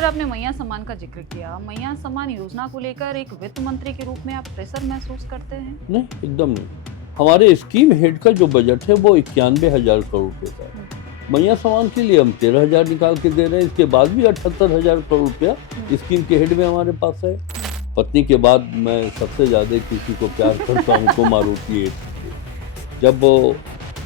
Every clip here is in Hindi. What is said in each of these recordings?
सर, आपने मैया सम्मान का जिक्र किया। मैया सम्मान योजना को लेकर एक वित्त मंत्री के रूप में आप प्रेशर महसूस करते हैं? नहीं, एकदम नहीं। हमारे स्कीम हेड का जो बजट है वो 91,000 करोड़ रुपए का है। मैया सम्मान के लिए हम 13,000 निकाल के दे रहे हैं। इसके बाद भी 78,000 करोड़ रुपया स्कीम के हेड में हमारे पास है। पत्नी के बाद मैं सबसे ज्यादा किसी को प्यार करता हूँ तो मारुति 8। जब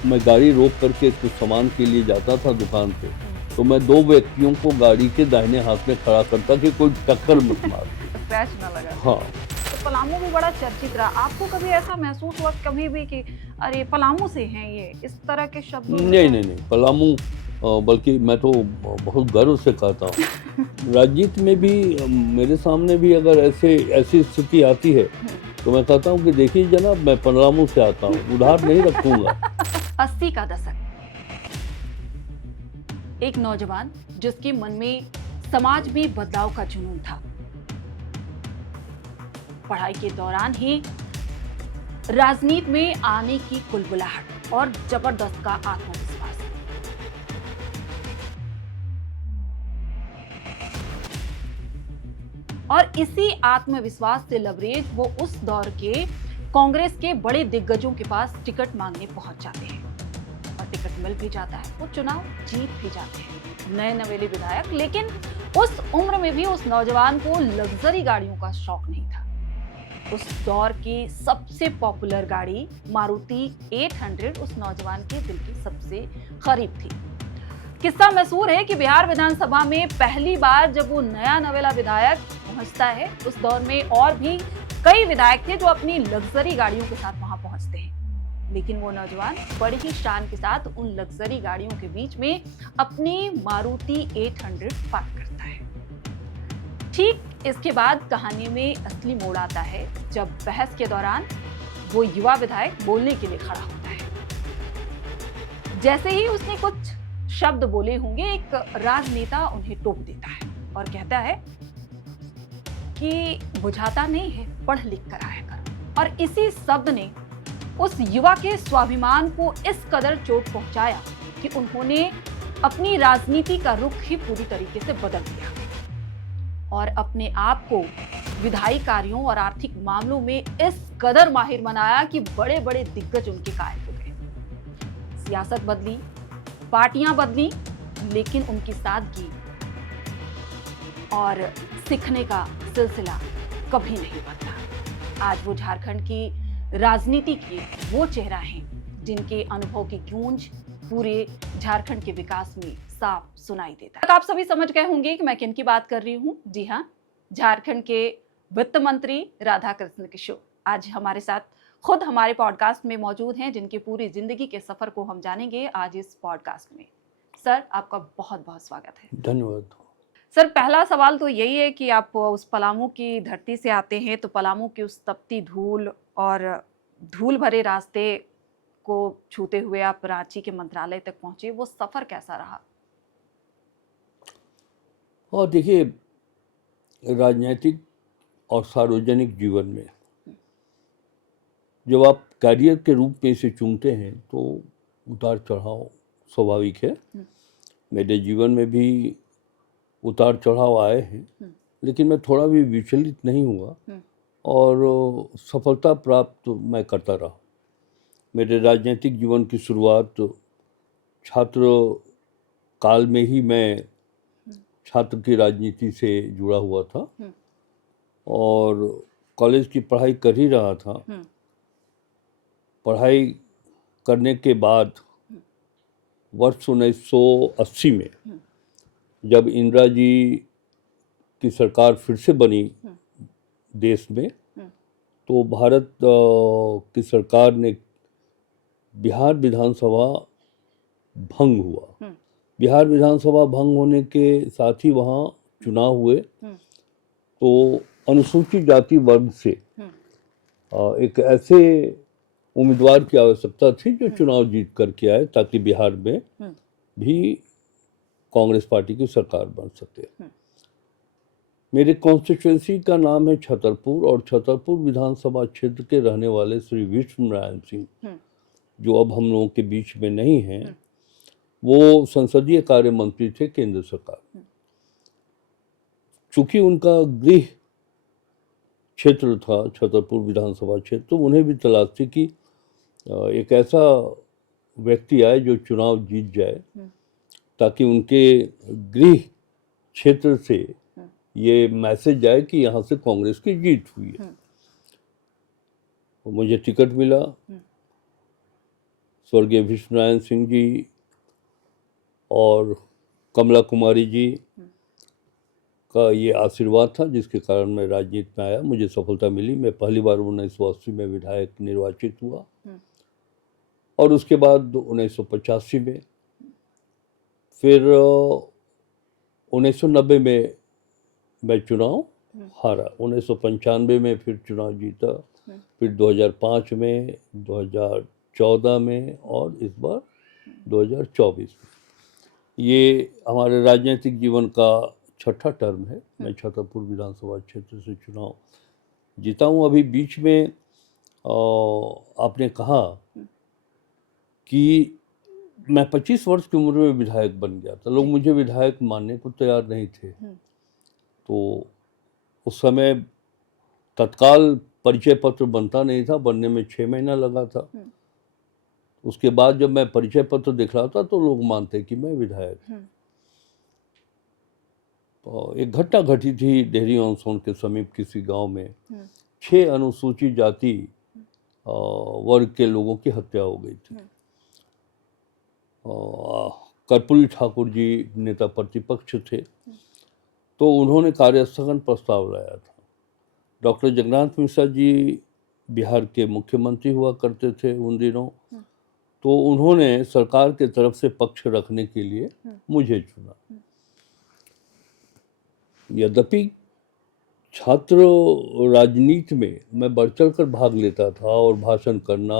मैं गाड़ी रोक करके कुछ सामान के लिए जाता था दुकान पे, तो मैं 2 व्यक्तियों को गाड़ी के दाहिने हाथ में खड़ा करता कि कोई टक्कर मत मार दे। क्रैश ना लगा। हाँ। तो पलामू भी बड़ा चर्चित रहा। आपको कभी ऐसा महसूस हुआ कभी भी कि अरे पलामू से हैं ये, इस तरह के शब्दों से? नहीं, पलामू बल्कि मैं तो बहुत गर्व से कहता हूँ। राजनीति में भी मेरे सामने भी अगर ऐसी स्थिति आती है तो मैं कहता हूँ कि देखिए जनाब, मैं पलामू से आता हूँ, उधार नहीं रखूंगा। 80 का दशक, एक नौजवान जिसके मन में समाज में बदलाव का जुनून था। पढ़ाई के दौरान ही राजनीति में आने की कुलबुलाहट और जबरदस्त का आत्मविश्वास। और इसी आत्मविश्वास से लबरेज वो उस दौर के कांग्रेस के बड़े दिग्गजों के पास टिकट मांगने पहुंच जाते हैं और टिकट मिल भी जाता है। वो चुनाव जीत भी जाते हैं, नए नवेले विधायक। लेकिन उस उम्र में भी उस नौजवान को लग्जरी गाड़ियों का शौक नहीं था। उस दौर की सबसे पॉपुलर गाड़ी मारुति 800 उस नौजवान के दिल की सबसे करीब थी। किस्सा मशहूर है कि बिहार विधानसभा में पहली बार जब वो नया नवेला विधायक पहुंचता है, उस दौर में और भी कई विधायक थे जो अपनी लग्जरी गाड़ियों के साथ वहां पहुंचते हैं, लेकिन वो नौजवान बड़ी ही शान के साथ उन लग्जरी गाड़ियों के बीच में अपनी मारुति 800 पार्क करता है। ठीक इसके बाद कहानी में असली मोड़ आता है जब बहस के दौरान वो युवा विधायक बोलने के लिए खड़ा होता है। जैसे ही उसने कुछ शब्द बोले होंगे, एक राजनेता उन्हें टोक देता है और कहता है कि बुझाता नहीं है, पढ़ लिख कर आया कर। और इसी शब्द ने उस युवा के स्वाभिमान को इस कदर चोट पहुंचाया कि उन्होंने अपनी राजनीति का रुख ही पूरी तरीके से बदल दिया और अपने आप को विधायी कार्यों और आर्थिक मामलों में इस कदर माहिर बनाया कि बड़े बड़े दिग्गज उनके कायल हो गए। सियासत बदली, पार्टियां बदली, लेकिन उनकी सादगी और सीखने का सिलसिला कभी नहीं बदला। आज वो झारखंड की राजनीति के वो चेहरा हैं जिनके अनुभव की गूंज पूरे झारखंड के विकास में साफ सुनाई देता है। आप सभी समझ गए होंगे कि मैं किन की बात कर रही हूँ। जी हाँ, झारखंड के वित्त मंत्री राधाकृष्ण किशोर आज हमारे साथ खुद हमारे पॉडकास्ट में मौजूद हैं, जिनकी पूरी जिंदगी के सफर को हम जानेंगे आज इस पॉडकास्ट में। सर, आपका बहुत बहुत स्वागत है। धन्यवाद। सर, पहला सवाल तो यही है कि आप उस पलामू की धरती से आते हैं, तो पलामू की उस तपती धूल और धूल भरे रास्ते को छूते हुए आप रांची के मंत्रालय तक पहुंचे, वो सफर कैसा रहा? और देखिए, राजनीतिक और सार्वजनिक जीवन में जब आप कैरियर के रूप में इसे चुनते हैं तो उतार चढ़ाव स्वाभाविक है। मेरे जीवन में भी उतार चढ़ाव आए हैं, लेकिन मैं थोड़ा भी विचलित नहीं हुआ और सफलता प्राप्त मैं करता रहा। मेरे राजनीतिक जीवन की शुरुआत छात्र काल में ही मैं छात्र की राजनीति से जुड़ा हुआ था और कॉलेज की पढ़ाई कर ही रहा था। पढ़ाई करने के बाद वर्ष 1980 में जब इंदिरा जी की सरकार फिर से बनी देश में, तो भारत की सरकार ने बिहार विधानसभा भंग हुआ। बिहार विधानसभा भंग होने के साथ ही वहाँ चुनाव हुए। तो अनुसूचित जाति वर्ग से एक ऐसे उम्मीदवार की आवश्यकता थी जो चुनाव जीत करके आए, ताकि बिहार में भी कांग्रेस पार्टी की सरकार बन सके। मेरे कॉन्स्टिट्यूएंसी का नाम है छतरपुर और छतरपुर विधानसभा क्षेत्र के रहने वाले श्री विष्णु नारायण सिंह, जो अब हम लोगों के बीच में नहीं हैं, वो संसदीय कार्य मंत्री थे केंद्र सरकार में। चूंकि उनका गृह क्षेत्र था छतरपुर विधानसभा क्षेत्र, तो उन्हें भी तलाश थी कि एक ऐसा व्यक्ति आए जो चुनाव जीत जाए, ताकि उनके गृह क्षेत्र से ये मैसेज जाए कि यहाँ से कांग्रेस की जीत हुई है। मुझे टिकट मिला, स्वर्गीय विश्वनारायण सिंह जी और कमला कुमारी जी का ये आशीर्वाद था, जिसके कारण मैं राजनीति में आया, मुझे सफलता मिली। मैं पहली बार 1980 में विधायक निर्वाचित हुआ और उसके बाद 1985 में, फिर 1990 में मैं चुनाव हारा, 1995 में फिर चुनाव जीता, फिर 2005 में, 2014 में और इस बार 2024 में। ये हमारे राजनीतिक जीवन का छठा टर्म है। मैं छतरपुर विधानसभा क्षेत्र से चुनाव जीता हूँ। अभी बीच में आपने कहा कि मैं 25 वर्ष की उम्र में विधायक बन गया था। लोग मुझे विधायक मानने को तैयार नहीं थे। तो उस समय तत्काल परिचय पत्र बनता नहीं था, बनने में 6 महीना लगा था। उसके बाद जब मैं परिचय पत्र दिखलाता था तो लोग मानते कि मैं विधायक। एक घटना घटी थी डेहरी ऑन सोन के समीप किसी गांव में। 6 अनुसूचित जाति वर्ग के लोगों की हत्या हो गई थी। कर्पूरी ठाकुर जी नेता प्रतिपक्ष थे, तो उन्होंने कार्यस्थगन प्रस्ताव लाया था। डॉक्टर जगन्नाथ मिश्रा जी बिहार के मुख्यमंत्री हुआ करते थे उन दिनों, तो उन्होंने सरकार के तरफ से पक्ष रखने के लिए मुझे चुना। यद्यपि छात्र राजनीति में मैं बढ़ चढ़ कर भाग लेता था और भाषण करना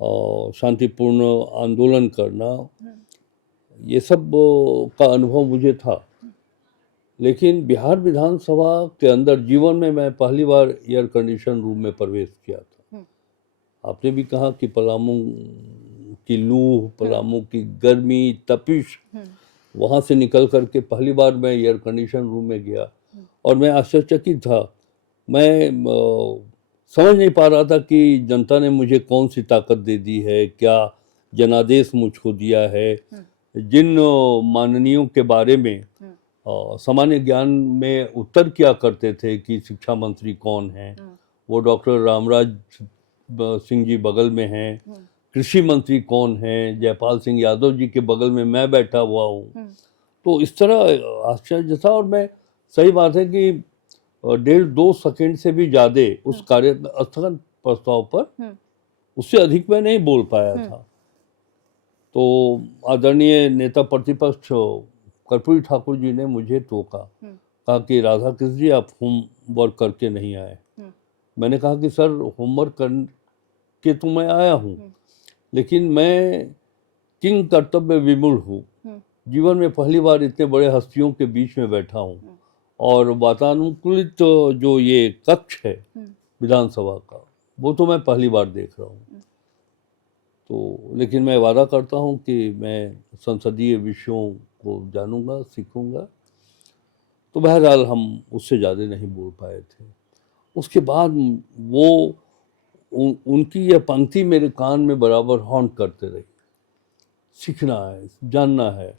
और शांतिपूर्ण आंदोलन करना, ये सब का अनुभव मुझे था, लेकिन बिहार विधानसभा के अंदर जीवन में मैं पहली बार एयर कंडीशन रूम में प्रवेश किया था। आपने भी कहा कि पलामू की लू, पलामू की गर्मी, तपिश, वहाँ से निकल करके पहली बार मैं एयर कंडीशन रूम में गया और मैं आश्चर्यचकित था। मैं समझ नहीं पा रहा था कि जनता ने मुझे कौन सी ताकत दे दी है, क्या जनादेश मुझको दिया है। जिन माननीयों के बारे में सामान्य ज्ञान में उत्तर किया करते थे कि शिक्षा मंत्री कौन है, वो डॉक्टर रामराज सिंह जी बगल में हैं, कृषि मंत्री कौन है, जयपाल सिंह यादव जी के बगल में मैं बैठा हुआ हूँ। तो इस तरह आश्चर्य था। और मैं, सही बात है कि 1.5-2 सेकंड से भी ज़्यादा उस कार्यस्थगन प्रस्ताव पर, उससे अधिक मैं नहीं बोल पाया था। तो आदरणीय नेता प्रतिपक्ष कर्पूरी ठाकुर जी ने मुझे टोका, कहा कि राधा कृष्ण जी आप होमवर्क करके नहीं आए। मैंने कहा कि सर होमवर्क करके तो मैं आया हूँ, लेकिन मैं किंग कर्तव्य विमूढ़ हूँ। जीवन में पहली बार इतने बड़े हस्तियों के बीच में बैठा हूँ और वातानुकूलित जो ये कक्ष है विधानसभा का, वो तो मैं पहली बार देख रहा हूँ। तो लेकिन मैं वादा करता हूँ कि मैं संसदीय विषयों को जानूंगा, सीखूंगा। तो बहरहाल हम उससे ज़्यादा नहीं बोल पाए थे। उसके बाद वो उनकी यह पंक्ति मेरे कान में बराबर हॉन्ट करते रही, सीखना है, जानना है।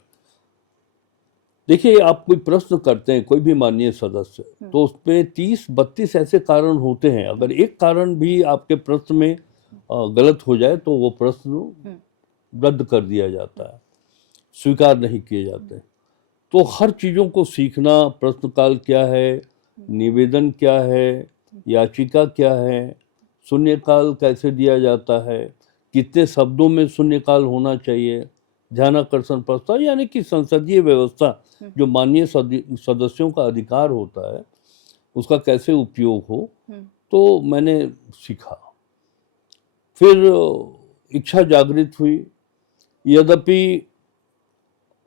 देखिए, आप कोई प्रश्न करते हैं, कोई भी माननीय सदस्य, तो उसमें 30-32 ऐसे कारण होते हैं। अगर एक कारण भी आपके प्रश्न में गलत हो जाए तो वो प्रश्न रद्द कर दिया जाता है, स्वीकार नहीं किए जाते। तो हर चीज़ों को सीखना, प्रश्नकाल क्या है, निवेदन क्या है, याचिका क्या है, शून्यकाल कैसे दिया जाता है, कितने शब्दों में शून्यकाल होना चाहिए, ध्यानाकर्षण प्रस्ताव, यानी कि संसदीय व्यवस्था जो माननीय सदस्यों का अधिकार होता है, उसका कैसे उपयोग हो, तो मैंने सीखा। फिर इच्छा जागृत हुई। यद्यपि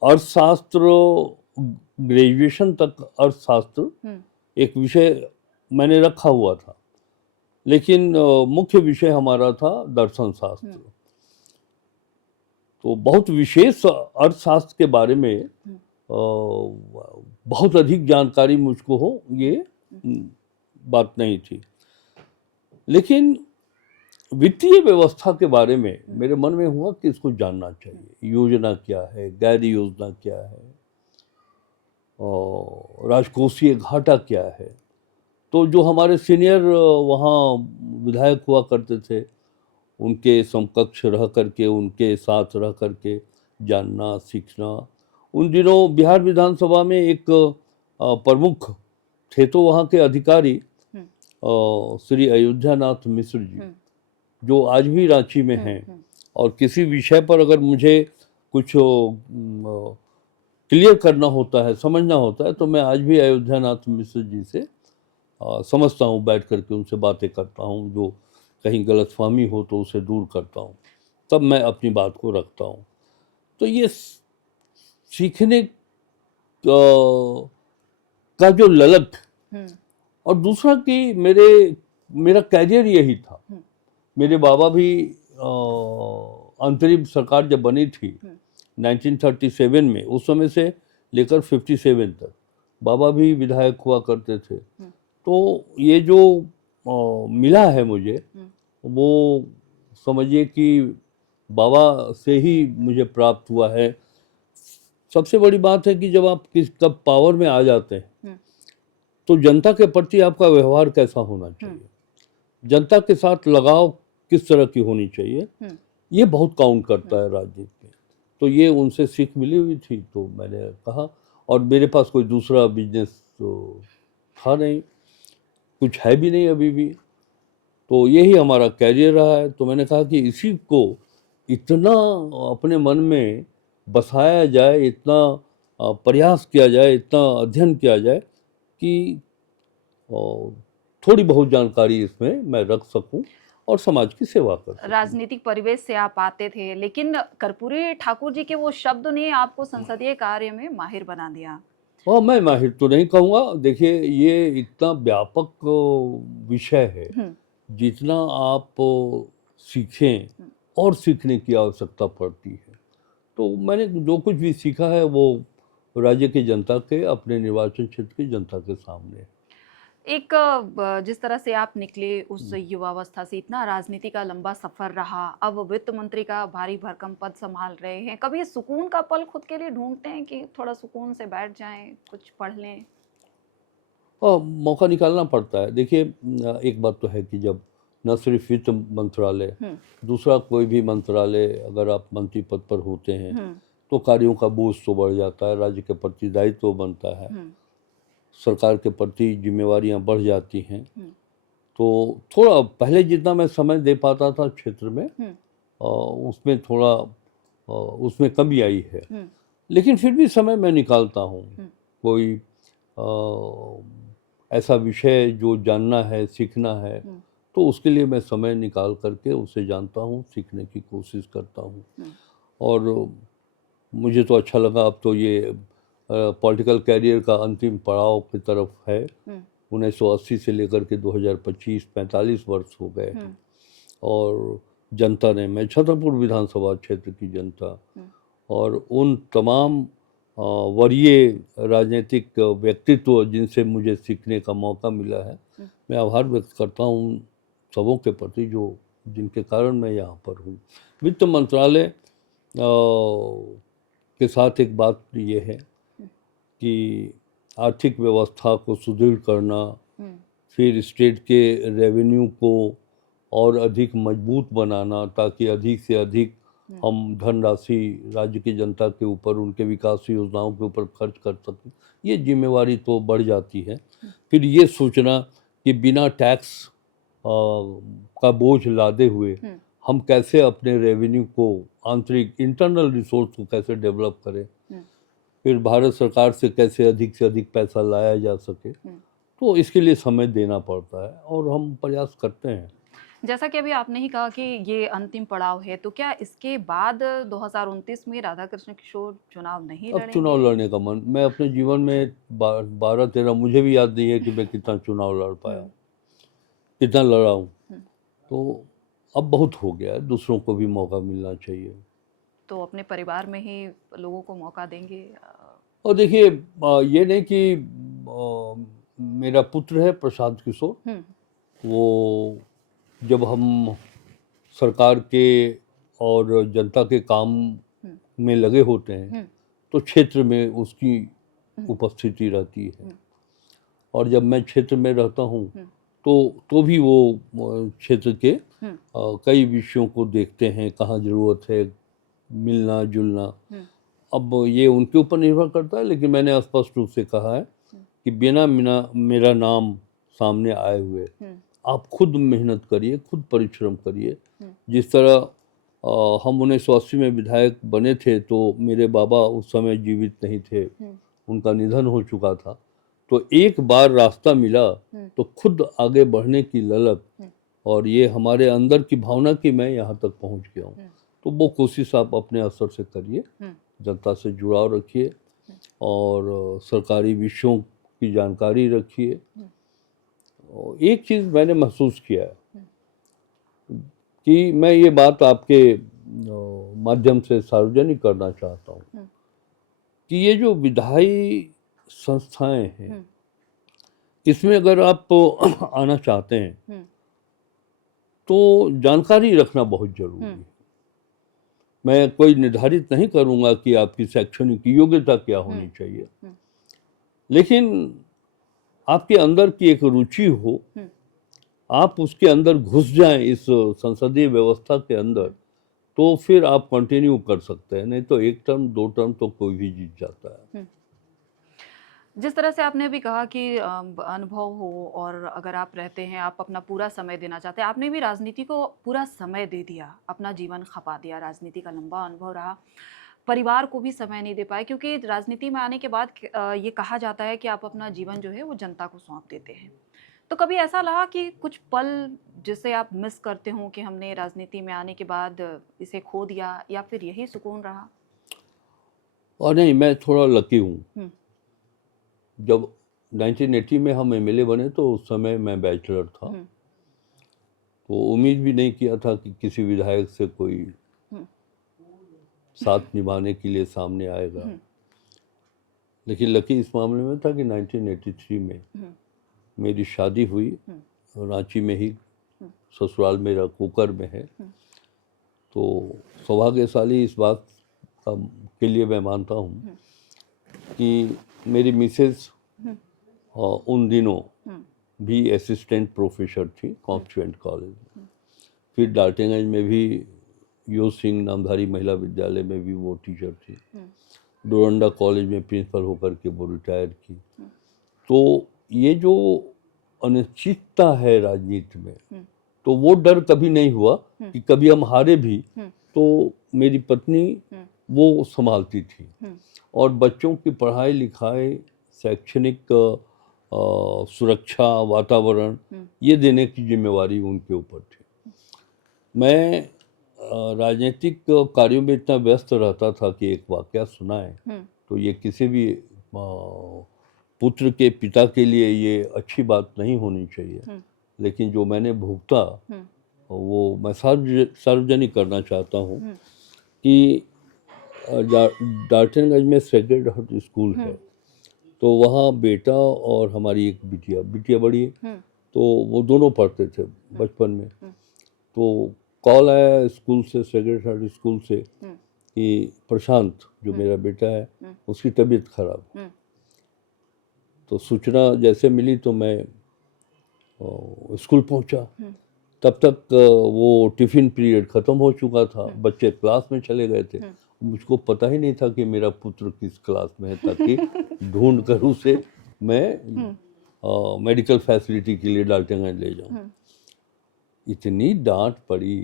अर्थशास्त्र, ग्रेजुएशन तक अर्थशास्त्र एक विषय मैंने रखा हुआ था, लेकिन मुख्य विषय हमारा था दर्शन शास्त्र। तो बहुत विशेष अर्थशास्त्र के बारे में बहुत अधिक जानकारी मुझको हो, ये बात नहीं थी। लेकिन वित्तीय व्यवस्था के बारे में मेरे मन में हुआ कि इसको जानना चाहिए। योजना क्या है, गैर योजना क्या है, और राजकोषीय घाटा क्या है। तो जो हमारे सीनियर वहाँ विधायक हुआ करते थे, उनके समकक्ष रह करके, उनके साथ रह करके जानना, सीखना। उन दिनों बिहार विधानसभा में एक प्रमुख थे तो वहाँ के अधिकारी श्री अयोध्यानाथ मिश्र जी, जो आज भी रांची में हैं, और किसी विषय पर अगर मुझे कुछ क्लियर करना होता है, समझना होता है, तो मैं आज भी अयोध्यानाथ मिश्र जी से समझता हूँ, बैठ करके उनसे बातें करता हूँ, जो कहीं गलतफहमी हो तो उसे दूर करता हूँ, तब मैं अपनी बात को रखता हूँ। तो ये सीखने का जो ललक, और दूसरा कि मेरा कैरियर यही था। मेरे बाबा भी अंतरिम सरकार जब बनी थी 1937 में, उस समय से लेकर 57 तक बाबा भी विधायक हुआ करते थे। तो ये जो मिला है मुझे, वो समझिए कि बाबा से ही मुझे प्राप्त हुआ है। सबसे बड़ी बात है कि जब आप कब पावर में आ जाते हैं, तो जनता के प्रति आपका व्यवहार कैसा होना चाहिए, जनता के साथ लगाव किस तरह की होनी चाहिए, ये बहुत काउंट करता है राजनीति में। तो ये उनसे सीख मिली हुई थी, तो मैंने कहा। और मेरे पास कोई दूसरा बिजनेस तो था नहीं, कुछ है भी नहीं अभी भी, तो यही हमारा कैरियर रहा है। तो मैंने कहा कि इसी को इतना अपने मन में बसाया जाए, इतना प्रयास किया जाए, इतना अध्ययन किया जाए कि थोड़ी बहुत जानकारी इसमें मैं रख सकूं और समाज की सेवा कर सकूं। राजनीतिक परिवेश से आप आते थे, लेकिन कर्पूरी ठाकुर जी के वो शब्द ने आपको संसदीय कार्य में माहिर बना दिया। हाँ, मैं माहिर तो नहीं कहूँगा। देखिए, ये इतना व्यापक विषय है, जितना आप सीखें और सीखने की आवश्यकता पड़ती है। तो मैंने जो कुछ भी सीखा है वो राज्य की जनता के, अपने निर्वाचन क्षेत्र की जनता के सामने है। एक जिस तरह से आप निकले उस युवावस्था से, इतना राजनीति का लंबा सफर रहा, अब वित्त मंत्री का भारी भरकम पद संभाल रहे हैं, कभी सुकून का पल खुद के लिए ढूंढते हैं कि थोड़ा सुकून से बैठ जाएं, कुछ पढ़ लें? और मौका निकालना पड़ता है। देखिए, एक बात तो है कि जब न सिर्फ वित्त मंत्रालय, दूसरा कोई भी मंत्रालय अगर आप मंत्री पद पर होते हैं, तो कार्यों का बोझ तो बढ़ जाता है, राज्य के प्रति दायित्व तो बनता है, सरकार के प्रति जिम्मेवारियां बढ़ जाती हैं। तो थोड़ा पहले जितना मैं समय दे पाता था क्षेत्र में, उसमें थोड़ा उसमें कमी आई है, लेकिन फिर भी समय मैं निकालता हूँ। कोई ऐसा विषय जो जानना है, सीखना है, तो उसके लिए मैं समय निकाल करके उसे जानता हूँ, सीखने की कोशिश करता हूँ। और मुझे तो अच्छा लगा। अब तो ये पॉलिटिकल कैरियर का अंतिम पड़ाव की तरफ है। 1980 से लेकर के 2025 45 वर्ष हो गए हैं, और जनता ने, मैं छतरपुर विधानसभा क्षेत्र की जनता और उन तमाम वरीय राजनीतिक व्यक्तित्व जिनसे मुझे सीखने का मौका मिला है, मैं आभार व्यक्त करता हूँ सबों के प्रति जो जिनके कारण मैं यहाँ पर हूँ। वित्त मंत्रालय के साथ एक बात ये है कि आर्थिक व्यवस्था को सुदृढ़ करना, फिर स्टेट के रेवेन्यू को और अधिक मजबूत बनाना, ताकि अधिक से अधिक हम धनराशि राज्य की जनता के ऊपर, उनके विकास योजनाओं के ऊपर खर्च कर सकें। ये जिम्मेवारी तो बढ़ जाती है। फिर ये सोचना कि बिना टैक्स का बोझ लादे हुए हम कैसे अपने रेवेन्यू को, आंतरिक इंटरनल रिसोर्स को कैसे डेवलप करें, फिर भारत सरकार से कैसे अधिक पैसा लाया जा सके, तो इसके लिए समय देना पड़ता है और हम प्रयास करते हैं। जैसा कि अभी आपने ही कहा कि ये अंतिम पड़ाव है, तो क्या इसके बाद 2029 में राधाकृष्ण किशोर चुनाव नहीं अब लड़ेंगे? चुनाव लड़ने का मन, मैं अपने जीवन में 12-13, मुझे भी याद नहीं है कि मैं कितना चुनाव लड़ पाया, कितना लड़ा हूँ। तो अब बहुत हो गया है, दूसरों को भी मौका मिलना चाहिए। तो अपने परिवार में ही लोगों को मौका देंगे? और देखिए ये नहीं कि मेरा पुत्र है प्रशांत किशोर, वो जब हम सरकार के और जनता के काम में लगे होते हैं तो क्षेत्र में उसकी उपस्थिति रहती है, और जब मैं क्षेत्र में रहता हूँ तो भी वो क्षेत्र के कई विषयों को देखते हैं, कहाँ ज़रूरत है मिलना जुलना। अब ये उनके ऊपर निर्भर करता है, लेकिन मैंने स्पष्ट रूप से कहा है कि बिना मेरा नाम सामने आए हुए आप खुद मेहनत करिए, खुद परिश्रम करिए। जिस तरह हम 1980 में विधायक बने थे तो मेरे बाबा उस समय जीवित नहीं थे, उनका निधन हो चुका था, तो एक बार रास्ता मिला तो खुद आगे बढ़ने की ललक और ये हमारे अंदर की भावना कि मैं यहाँ तक पहुँच गया हूँ, तो वो कोशिश आप अपने असर से करिए, जनता से जुड़ाव रखिए और सरकारी विषयों की जानकारी रखिए। एक चीज़ मैंने महसूस किया है कि मैं ये बात आपके माध्यम से सार्वजनिक करना चाहता हूँ कि ये जो विधायी संस्थाएं हैं, इसमें अगर आप आना चाहते हैं तो जानकारी रखना बहुत जरूरी है। मैं कोई निर्धारित नहीं करूंगा कि आपकी शैक्षणिक योग्यता क्या होनी चाहिए, लेकिन आपके अंदर की एक रुचि हो, आप उसके अंदर घुस जाएं इस संसदीय व्यवस्था के अंदर, तो फिर आप कंटिन्यू कर सकते हैं, नहीं तो एक टर्म 2 टर्म तो कोई भी जीत जाता है। जिस तरह से आपने भी कहा कि अनुभव हो और अगर आप रहते हैं, आप अपना पूरा समय देना चाहते हैं, आपने भी राजनीति को पूरा समय दे दिया, अपना जीवन खपा दिया, राजनीति का लंबा अनुभव रहा, परिवार को भी समय नहीं दे पाए, क्योंकि राजनीति में आने के बाद ये कहा जाता है कि आप अपना जीवन जो है वो जनता को सौंप देते हैं। तो कभी ऐसा लगा कि कुछ पल जिसे आप मिस करते हो कि हमने राजनीति में आने के बाद इसे खो दिया, या फिर यही सुकून रहा? और नहीं, मैं थोड़ा लकी हूँ। जब 1980 में हम एमएलए बने तो उस समय मैं बैचलर था, तो उम्मीद भी नहीं किया था कि किसी विधायक से कोई साथ निभाने के लिए सामने आएगा। लेकिन लकी इस मामले में था कि 1983 में मेरी शादी हुई, रांची में ही, ससुराल मेरा कुकर में है। तो सौभाग्यशाली इस बात के लिए मैं मानता हूँ कि मेरी मिसेज उन दिनों भी असिस्टेंट प्रोफेसर थी कॉन्स्टिट्यूएंट कॉलेज में, फिर डाल्टनगंज में भी यो सिंह नामधारी महिला विद्यालय में भी वो टीचर थी, डोरंडा कॉलेज में प्रिंसिपल होकर के वो रिटायर की। तो ये जो अनिश्चितता है राजनीति में, तो वो डर कभी नहीं हुआ कि कभी हम हारे भी तो मेरी पत्नी वो संभालती थी, और बच्चों की पढ़ाई लिखाई, शैक्षणिक सुरक्षा, वातावरण, ये देने की जिम्मेवारी उनके ऊपर थी। मैं राजनीतिक कार्यों में इतना व्यस्त रहता था कि एक वाकया सुनाए तो ये किसी भी पुत्र के पिता के लिए ये अच्छी बात नहीं होनी चाहिए, लेकिन जो मैंने भुगता वो मैं सार्वजनिक करना चाहता हूँ कि डाल्टनगंज में सेक्रेड हार्ट स्कूल है, तो वहाँ बेटा और हमारी एक बिटिया बड़ी है, तो वो दोनों पढ़ते थे बचपन में। तो कॉल आया स्कूल से, सेक्रेड हार्ट स्कूल से, कि प्रशांत जो मेरा बेटा है उसकी तबीयत खराब। तो सूचना जैसे मिली तो मैं स्कूल पहुंचा। तब तक वो टिफिन पीरियड ख़त्म हो चुका था, बच्चे क्लास में चले गए थे। मुझको पता ही नहीं था कि मेरा पुत्र किस क्लास में है, ताकि ढूंढ कर उसे मैं मेडिकल फैसिलिटी के लिए डाल्टनगंज ले जाऊं। इतनी डांट पड़ी,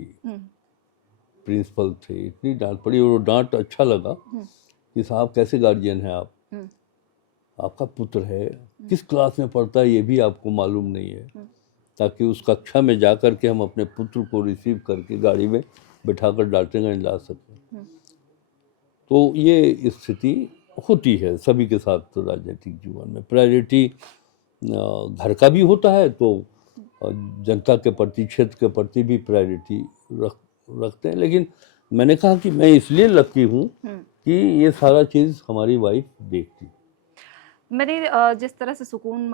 प्रिंसिपल थे, इतनी डांट पड़ी, और डांट अच्छा लगा कि साहब कैसे गार्जियन हैं आप, आपका पुत्र है, किस क्लास में पढ़ता है ये भी आपको मालूम नहीं है, ताकि उस कक्षा में जा कर के हम अपने पुत्र को रिसीव करके गाड़ी में बिठाकर डाल्टनगंज ला सकें। तो ये स्थिति होती है सभी के साथ राजनीतिक जीवन में। प्रायोरिटी घर का भी होता है, तो जनता के प्रति, क्षेत्र के प्रति भी प्रायोरिटी रखते हैं। लेकिन मैंने कहा कि मैं इसलिए लकी हूँ कि ये सारा चीज़ हमारी वाइफ देखती। मैंने जिस तरह से सुकून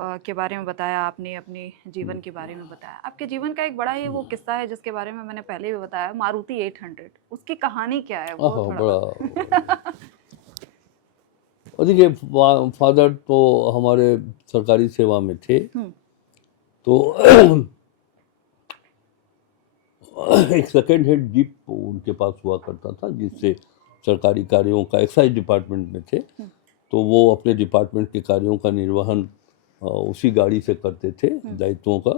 के बारे में बताया, आपने अपने जीवन के बारे में बताया, आपके जीवन का एक बड़ा ही वो किस्सा है जिसके बारे में मैंने पहले भी बताया, मारुति 800। उसकी कहानी क्या है वो हाँ थोड़ा बड़ा। और देखिए फादर तो हमारे सरकारी सेवा में थे, हम्म, तो एक सेकेंड हैंड जीप उनके पास हुआ करता था, जिससे सरकारी कार्यों का, एक्साइज डिपार्टमेंट में थे, तो वो अपने डिपार्टमेंट के कार्यों का निर्वहन उसी गाड़ी से करते थे, दायित्वों का।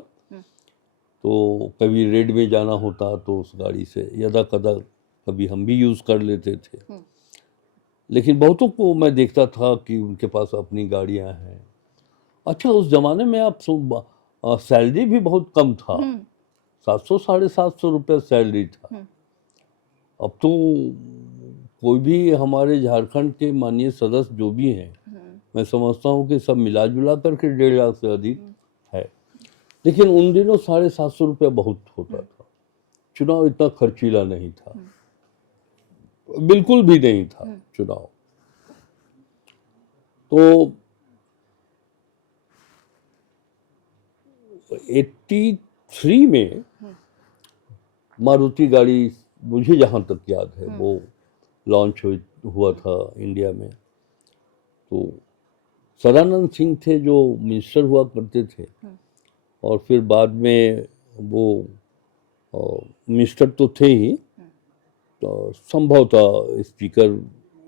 तो कभी रेड में जाना होता तो उस गाड़ी से, यदा कदा कभी हम भी यूज़ कर लेते थे। लेकिन बहुतों को मैं देखता था कि उनके पास अपनी गाड़ियां हैं। अच्छा, उस जमाने में आप सैलरी भी बहुत कम था, 700 750 रुपये सैलरी था। अब तो कोई भी हमारे झारखंड के माननीय सदस्य जो भी हैं, मैं समझता हूँ कि सब मिला जुला करके 1.5 लाख से अधिक है। लेकिन उन दिनों 750 रुपये बहुत होता था। चुनाव इतना खर्चीला नहीं था, बिल्कुल भी नहीं था चुनाव। तो 83 में मारुति गाड़ी, मुझे जहाँ तक याद है, वो लॉन्च हुआ था इंडिया में। तो सदानंद सिंह थे जो मिनिस्टर हुआ करते थे, और फिर बाद में वो मिनिस्टर तो थे ही, तो संभवतः स्पीकर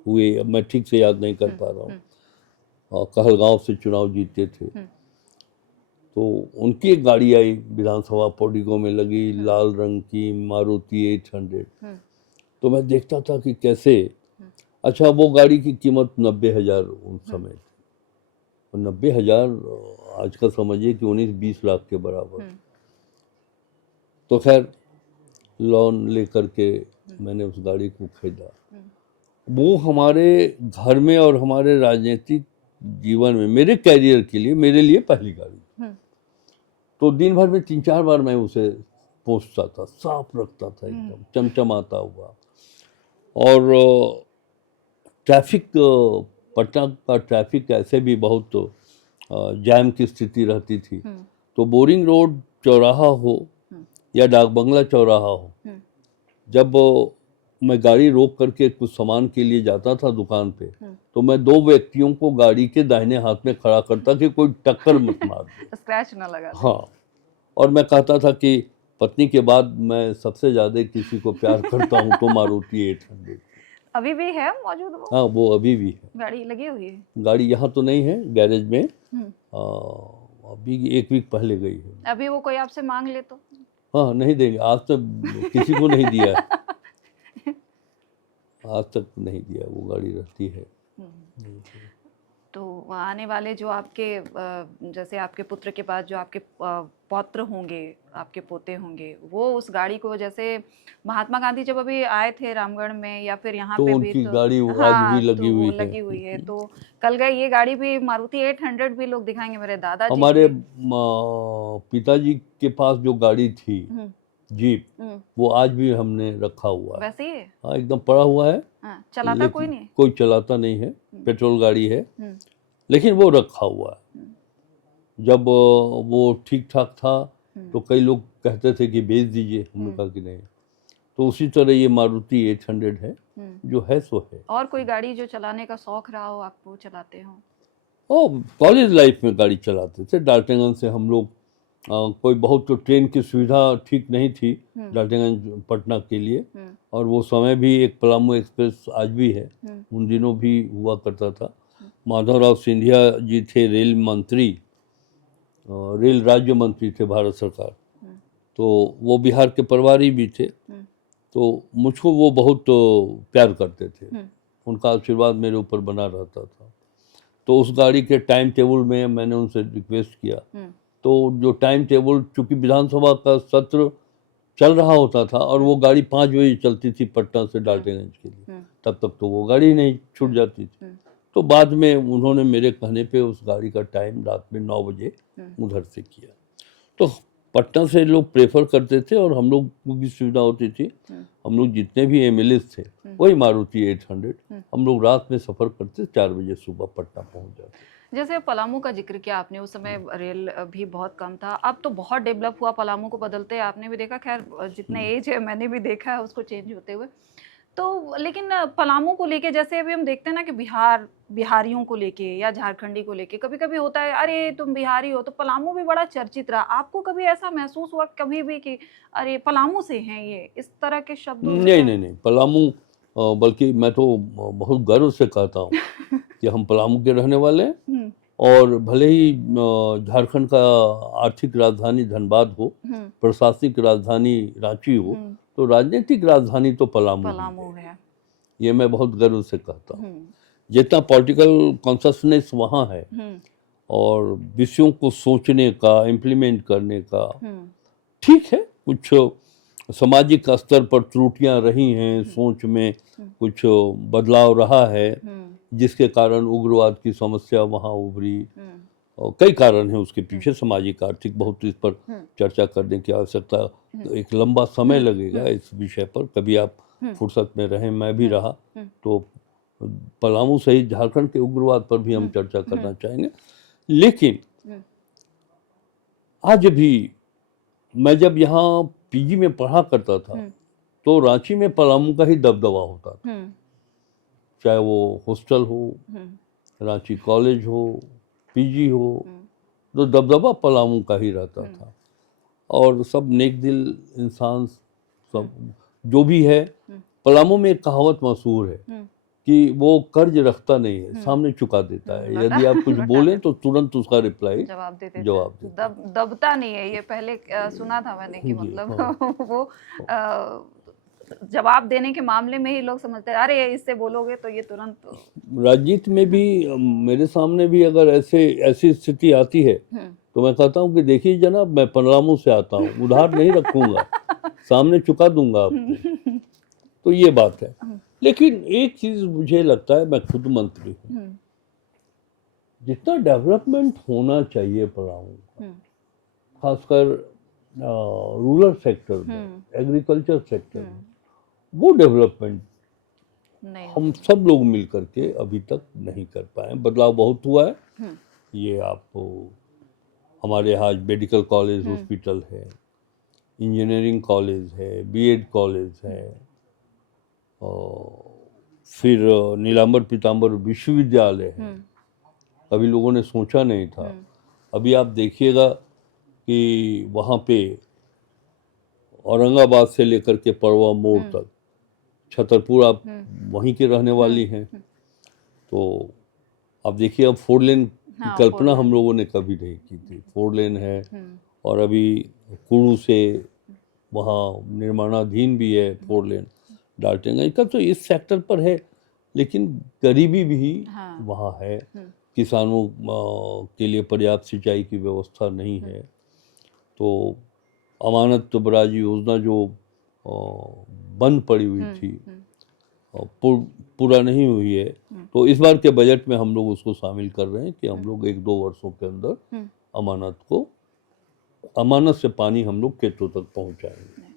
हुए, अब मैं ठीक से याद नहीं कर पा रहा हूँ। कहलगांव से चुनाव जीते थे। तो उनकी एक गाड़ी आई विधानसभा पोडिको में लगी, लाल रंग की मारुति 800। तो मैं देखता था कि कैसे, अच्छा वो गाड़ी की कीमत 90,000 उस समय थी, और 90,000 आज का समझिए कि 19-20 लाख के बराबर। तो खैर लोन लेकर के मैंने उस गाड़ी को खरीदा। वो हमारे घर में और हमारे राजनीतिक जीवन में, मेरे कैरियर के लिए, मेरे लिए पहली गाड़ी। तो दिन भर में 3-4 बार मैं उसे पोंछता था, साफ रखता था, एकदम चमचमाता हुआ। और ट्रैफिक, पटना का ट्रैफिक ऐसे भी बहुत जैम की स्थिति रहती थी। तो बोरिंग रोड चौराहा हो या डाक बंगला चौराहा हो, जब मैं गाड़ी रोक करके कुछ सामान के लिए जाता था दुकान पे, तो मैं 2 व्यक्तियों को गाड़ी के दाहिने हाथ में खड़ा करता कि कोई टक्कर मत मार दे, स्क्रैच ना लगा दे। हाँ। और मैं कहता था कि पत्नी के बाद मैं सबसे ज्यादा किसी को प्यार करता हूँ तो मारुति 800। अभी भी है मौजूद वो? हाँ, वो अभी भी है। गाड़ी लगी हुई है? गाड़ी यहाँ तो नहीं है, गैरेज में। अभी 1 वीक पहले गई है। अभी वो कोई आपसे मांग ले तो? हाँ, नहीं देंगे, आज तक किसी को नहीं दिया है। आज तक नहीं दिया, वो गाड़ी रहती है। तो आने वाले जो आपके जैसे आपके पुत्र के पास जो आपके पौत्र होंगे, आपके पोते होंगे, वो उस गाड़ी को, जैसे महात्मा गांधी जब अभी आए थे रामगढ़ में या फिर यहाँ तो पे उनकी भी, तो गाड़ी आज भी लगी तो हुई वो है। लगी हुई है। तो कल गए ये गाड़ी भी, मारुति 800 भी लोग दिखाएंगे मेरे दादाजी हमारे की। पिताजी के पास जो गाड़ी थी जीप, वो आज भी हमने रखा हुआ है। वैसे ही है? हाँ, एकदम पड़ा हुआ है। हाँ, चलाता कोई नहीं? कोई चलाता नहीं है, पेट्रोल गाड़ी है, लेकिन वो रखा हुआ है। जब वो ठीक ठाक था तो कई लोग कहते थे कि बेच दीजिए, हमने कहा कि नहीं। तो उसी तरह ये मारुति 800 है, जो है सो है। और कोई गाड़ी जो चलाने का शौक रहा हो आपको, चलाते हो? कॉलेज लाइफ में गाड़ी चलाते थे। डाल्टनगंज से हम लोग कोई बहुत, तो ट्रेन की सुविधा ठीक नहीं थी डाल्टनगंज पटना के लिए, और वो समय भी एक पलामू एक्सप्रेस आज भी है, उन दिनों भी हुआ करता था। माधवराव सिंधिया जी थे रेल मंत्री, रेल राज्य मंत्री थे भारत सरकार, तो वो बिहार के प्रभारी भी थे। तो मुझको वो बहुत प्यार करते थे, उनका आशीर्वाद मेरे ऊपर बना रहता था। तो उस गाड़ी के टाइम टेबल में मैंने उनसे रिक्वेस्ट किया, तो जो टाइम टेबल, चूँकि विधानसभा का सत्र चल रहा होता था और वो गाड़ी 5 बजे चलती थी पटना से डाल्टनगंज के लिए, तब तक तो वो गाड़ी नहीं छूट जाती थी। तो बाद में उन्होंने मेरे कहने पे उस गाड़ी का टाइम रात में 9 बजे उधर से किया। तो पटना से लोग प्रेफर करते थे और हम लोग को भी सुविधा होती थी। हम लोग जितने भी एमएलए थे वही मारुति 800, हम लोग रात में सफ़र करते 4 बजे सुबह पटना पहुंच जाते। जैसे पलामू का जिक्र किया आपने, उस समय रेल भी बहुत कम था, अब तो बहुत डेवलप हुआ पलामू को बदलते, आपने भी देखा, खैर जितने एज है मैंने भी देखा है उसको चेंज होते हुए। तो लेकिन पलामू को लेके जैसे अभी हम देखते हैं ना कि बिहारियों को लेके या झारखंडी को लेके कभी कभी होता है, अरे तुम बिहारी हो, तो पलामू भी बड़ा चर्चित रहा। आपको कभी ऐसा महसूस हुआ कभी भी कि अरे पलामू से हैं ये, इस तरह के शब्दों से? नहीं नहीं नहीं, पलामू बल्कि मैं तो बहुत गर्व से कहता हूँ कि हम पलामू के रहने वाले हैं। और भले ही झारखंड का आर्थिक राजधानी धनबाद हो, प्रशासनिक राजधानी रांची हो, तो राजनीतिक राजधानी तो पलामू ही है। ये मैं बहुत गर्व से कहता हूँ। जितना पॉलिटिकल कॉन्शसनेस वहाँ है और विषयों को सोचने का, इम्प्लीमेंट करने का, ठीक है कुछ सामाजिक स्तर पर त्रुटियां रही हैं, सोच में कुछ बदलाव रहा है जिसके कारण उग्रवाद की समस्या वहाँ उभरी। और कई कारण हैं उसके पीछे, सामाजिक आर्थिक, बहुत इस पर चर्चा करने की आवश्यकता, एक लंबा समय लगेगा इस विषय पर, कभी आप फुर्सत में रहें, मैं भी रहा तो पलामू सहित झारखंड के उग्रवाद पर भी हम चर्चा करना चाहेंगे। लेकिन आज भी मैं जब यहाँ पीजी में पढ़ा करता था तो रांची में पलामू का ही दबदबा होता था, चाहे वो हॉस्टल हो, रांची कॉलेज हो, पीजी हो, तो दबदबा पलामू का ही रहता था। और सब नेक दिल इंसान, सब जो भी है, पलामू में एक कहावत मशहूर है कि वो कर्ज रखता नहीं है, सामने चुका देता है। यदि आप कुछ बोलें तो तुरंत उसका रिप्लाई जवाब देता। दबता नहीं है, ये पहले सुना था मैंने कि मतलब वो जवाब देने के मामले में ही लोग समझते हैं, अरे इससे बोलोगे तो ये तुरंत। राजनीति में भी मेरे सामने भी अगर ऐसी स्थिति आती है तो मैं कहता हूँ कि देखिए जनाब, मैं पलामू से आता हूँ, उधार नहीं रखूंगा, सामने चुका दूंगा आपको। तो ये बात है। लेकिन एक चीज मुझे लगता है, मैं खुद मंत्री हूँ, जितना डेवलपमेंट होना चाहिए पलामू का, खासकर रूरल सेक्टर में, एग्रीकल्चर सेक्टर में, वो डेवलपमेंट हम सब लोग मिल करके अभी तक नहीं कर पाए। बदलाव बहुत हुआ है। ये आपको हमारे यहाँ मेडिकल कॉलेज, हॉस्पिटल है, इंजीनियरिंग कॉलेज है, बीएड कॉलेज है, फिर नीलांबर पीतांबर विश्वविद्यालय है, कभी लोगों ने सोचा नहीं था। अभी आप देखिएगा कि वहाँ पे औरंगाबाद से लेकर के परवा मोड़ तक, छतरपुर आप वहीं के रहने वाली हैं, तो आप देखिए अब 4 लेन की कल्पना हम लोगों ने कभी नहीं की थी। 4 लेन है और अभी कुड़ू से वहाँ निर्माणाधीन भी है 4 लेन डाल्टनगंज का, तो इस सेक्टर पर है। लेकिन गरीबी भी वहाँ है, किसानों के लिए पर्याप्त सिंचाई की व्यवस्था नहीं है। तो अमानत बराज योजना जो बंद पड़ी हुई थी, पूरा नहीं हुई है, तो इस बार के बजट में हम लोग उसको शामिल कर रहे हैं कि हम लोग 1-2 वर्षों के अंदर अमानत से पानी हम लोग खेतों तक पहुंचाएंगे।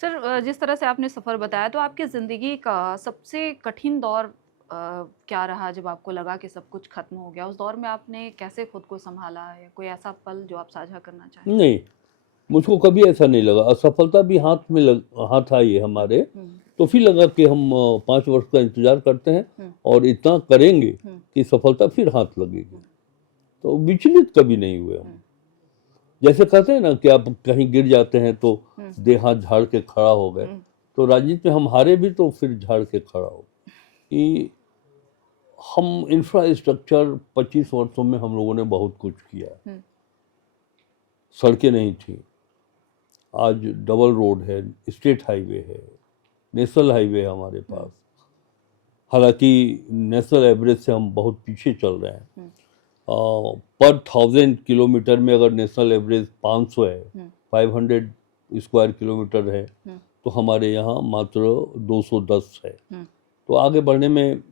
सर, जिस तरह से आपने सफ़र बताया, तो आपकी ज़िंदगी का सबसे कठिन दौर क्या रहा जब आपको लगा कि सब कुछ खत्म हो गया? उस दौर में आपने कैसे खुद को संभाला, या कोई ऐसा पल जो आप साझा करना चाहें? नहीं, मुझको कभी ऐसा नहीं लगा। असफलता भी हाथ आई है हमारे, तो फिर लगा कि हम 5 वर्ष का इंतजार करते हैं और इतना करेंगे कि सफलता फिर हाथ लगेगी। तो विचलित कभी नहीं हुए हम। जैसे कहते हैं ना कि आप कहीं गिर जाते हैं तो देह हाथ झाड़ के खड़ा हो गए, तो राजनीति में हम हारे भी तो फिर झाड़ के खड़ा हो। कि हम इंफ्रास्ट्रक्चर 25 वर्षों में हम लोगों ने बहुत कुछ किया। सड़कें नहीं थी, आज डबल रोड है, स्टेट हाईवे है, नेशनल हाईवे है हमारे पास। हालांकि नेशनल एवरेज से हम बहुत पीछे चल रहे हैं। पर 1000 किलोमीटर में अगर नेशनल एवरेज 500 है, 500 स्क्वायर किलोमीटर है, तो हमारे यहाँ मात्र 210 है। तो आगे बढ़ने में,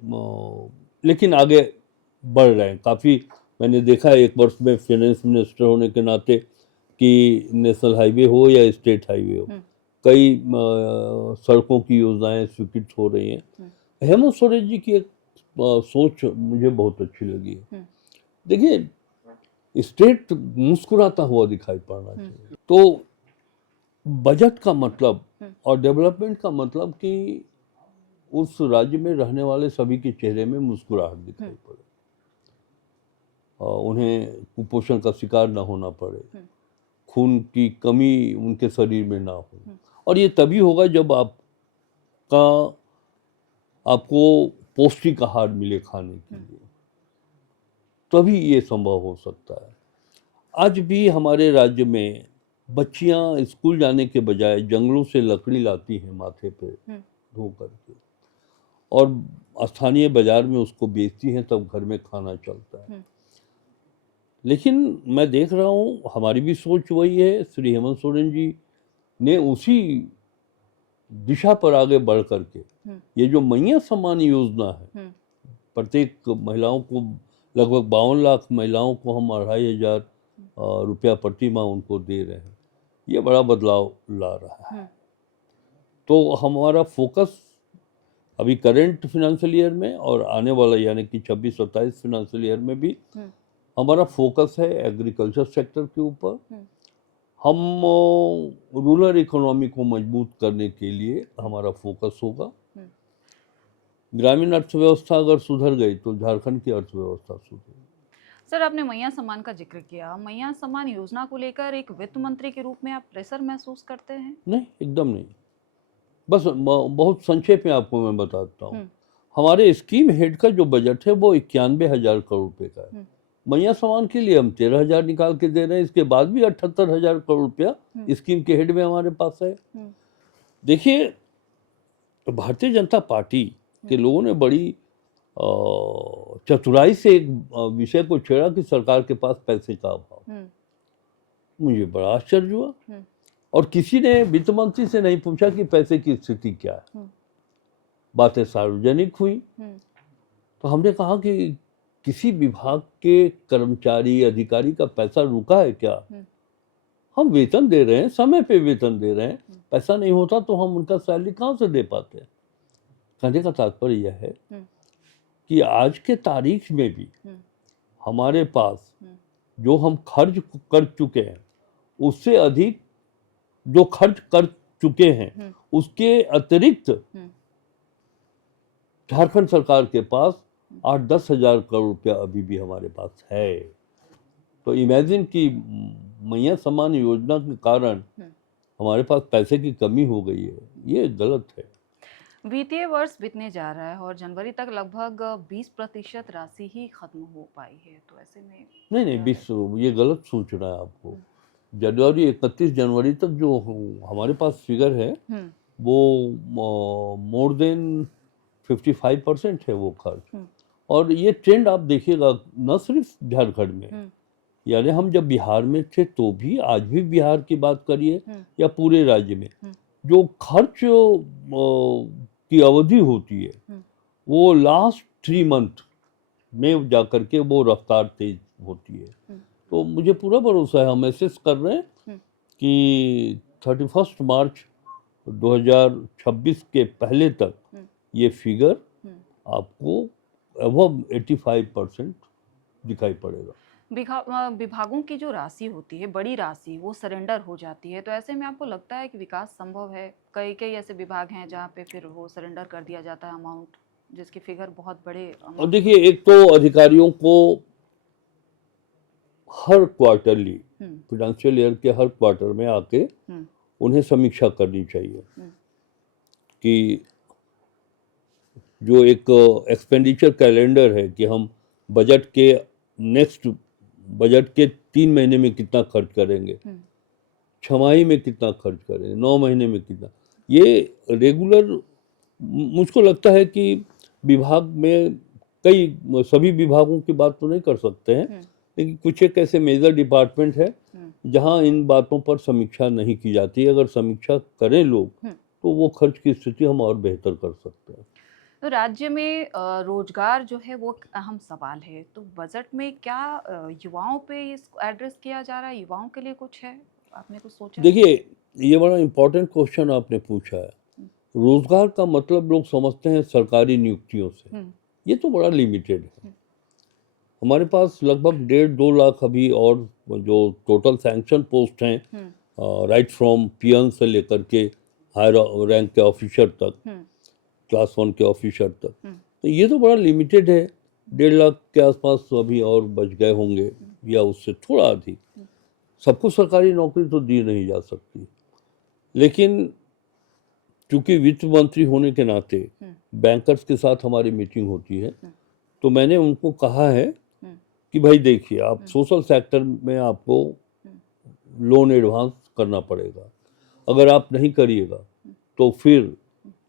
लेकिन आगे बढ़ रहे हैं काफ़ी। मैंने देखा है 1 वर्ष में फाइनेंस मिनिस्टर होने के नाते कि नेशनल हाईवे हो या स्टेट हाईवे हो, कई सड़कों की योजनाएं स्वीकृत हो रही हैं। हेमंत सोरेन जी की एक सोच मुझे बहुत अच्छी लगी है। देखिए, स्टेट मुस्कुराता हुआ दिखाई पड़ना चाहिए। तो बजट का मतलब और डेवलपमेंट का मतलब कि उस राज्य में रहने वाले सभी के चेहरे में मुस्कुराहट दिखाई पड़े, उन्हें कुपोषण का शिकार न होना पड़े, खून की कमी उनके शरीर में ना हो। और ये तभी होगा जब आपको पौष्टिक आहार मिले खाने के लिए, तभी ये संभव हो सकता है। आज भी हमारे राज्य में बच्चियां स्कूल जाने के बजाय जंगलों से लकड़ी लाती हैं माथे पे धो करके, और स्थानीय बाजार में उसको बेचती हैं, तब घर में खाना चलता है। लेकिन मैं देख रहा हूँ हमारी भी सोच वही है। श्री हेमंत सोरेन जी ने उसी दिशा पर आगे बढ़ करके ये जो मैया सम्मान योजना है, प्रत्येक महिलाओं को लगभग 52 लाख महिलाओं को हम 2,500 रुपया प्रति माह उनको दे रहे हैं, ये बड़ा बदलाव ला रहा है। तो हमारा फोकस अभी करंट फाइनेंशियल ईयर में और आने वाला यानी कि 26-27 फाइनेंशियल ईयर में भी हमारा फोकस है एग्रीकल्चर सेक्टर के ऊपर। हम रूरल इकोनॉमी को मजबूत करने के लिए हमारा फोकस होगा। ग्रामीण अर्थव्यवस्था अगर सुधर गई तो झारखंड की अर्थव्यवस्था सुधरेगी। सर, आपने मैया सम्मान का जिक्र किया। मैया सम्मान योजना को लेकर एक वित्त मंत्री के रूप में आप प्रेशर महसूस करते हैं? नहीं, एकदम नहीं। बस बहुत संक्षेप में आपको मैं बताता हूँ। हमारे स्कीम हेड का जो बजट है वो 91,000 करोड़ रुपए का है। मैया सम्मान के लिए हम 13,000 निकाल के दे रहे हैं, इसके बाद भी 78,000 करोड़ रुपया स्कीम के हेड में हमारे पास है। देखिए, भारतीय जनता पार्टी के लोगों ने बड़ी चतुराई से एक विषय को छेड़ा कि सरकार के पास पैसे का अभाव। मुझे बड़ा आश्चर्य हुआ, और किसी ने वित्त मंत्री से नहीं पूछा कि पैसे की स्थिति क्या है। बातें सार्वजनिक हुई, तो हमने कहा कि किसी विभाग के कर्मचारी अधिकारी का पैसा रुका है क्या? हम वेतन दे रहे हैं, समय पे वेतन दे रहे हैं, पैसा नहीं होता तो हम उनका सैलरी कहाँ से दे पाते हैं? कहने का तात्पर्य यह है कि आज के तारीख में भी हमारे पास जो हम खर्च कर चुके हैं उससे अधिक जो खर्च कर चुके हैं उसके अतिरिक्त झारखंड सरकार के पास 8-10 हजार करोड़ रुपया अभी भी हमारे पास है। तो इमेजिन कि मैया सम्मान योजना के कारण हमारे पास पैसे की कमी हो गई है, ये गलत है। वित्तीय वर्ष बीतने जा रहा है और जनवरी तक लगभग 20% राशि ही खत्म हो पाई है, तो ऐसे में नहीं, 20 ये गलत सोचना है आपको। जनवरी 31 जनवरी तक जो हमारे पास फिगर है वो मोर देन 55% है वो खर्च। और ये ट्रेंड आप देखिएगा न सिर्फ झारखंड में, यानी हम जब बिहार में थे तो भी, आज भी बिहार की बात करिए या पूरे राज्य में, जो खर्च की अवधि होती है वो लास्ट 3 मंथ में जाकर के वो रफ्तार तेज होती है। तो मुझे पूरा भरोसा है, हम एसेस कर रहे हैं कि 31 मार्च 2026 के पहले तक ये फिगर आपको अबव 85% दिखाई पड़ेगा। विभागों की जो राशि होती है, बड़ी राशि, वो सरेंडर हो जाती है, तो ऐसे में आपको लगता है कि विकास संभव है? कई ऐसे विभाग हैं जहाँ पे फिर वो सरेंडर कर दिया जाता है अमाउंट, जिसकी फिगर बहुत बड़े। और देखिए, एक तो अधिकारियों को हर क्वार्टरली फाइनेंशियल ईयर के हर क्वार्टर में आके उन्हें समीक्षा करनी चाहिए कि जो एक एक्सपेंडिचर कैलेंडर है कि हम बजट के नेक्स्ट बजट के 3 महीने में कितना खर्च करेंगे, 6 माही में कितना खर्च करेंगे, 9 महीने में कितना, ये रेगुलर। मुझको लगता है कि विभाग में सभी विभागों की बात तो नहीं कर सकते हैं, लेकिन कुछ एक ऐसे मेजर डिपार्टमेंट है जहां इन बातों पर समीक्षा नहीं की जाती। अगर समीक्षा करें लोग तो वो खर्च की स्थिति हम और बेहतर कर सकते हैं। तो राज्य में रोजगार जो है वो एक अहम सवाल है, तो बजट में क्या युवाओं पे इसको एड्रेस किया जा रहा है? युवाओं के लिए कुछ है आपने कुछ सोचा है? देखिए, ये बड़ा इम्पोर्टेंट क्वेश्चन आपने पूछा है। रोजगार का मतलब लोग समझते हैं सरकारी नियुक्तियों से, हम्म, ये तो बड़ा लिमिटेड है। हमारे पास लगभग 1.5-2 लाख अभी और जो टोटल सैंक्शन पोस्ट हैं, राइट फ्रॉम पियन से लेकर के हायर रैंक के ऑफिसर तक, क्लास 1 के ऑफिसर तक, तो ये तो बड़ा लिमिटेड है। 1.5 लाख के आसपास अभी और बच गए होंगे या उससे थोड़ा अधिक। सबको सरकारी नौकरी तो दी नहीं जा सकती, लेकिन चूंकि वित्त मंत्री होने के नाते बैंकर्स के साथ हमारी मीटिंग होती है, तो मैंने उनको कहा है कि भाई देखिए, आप सोशल सेक्टर में आपको लोन एडवांस करना पड़ेगा। अगर आप नहीं करिएगा तो फिर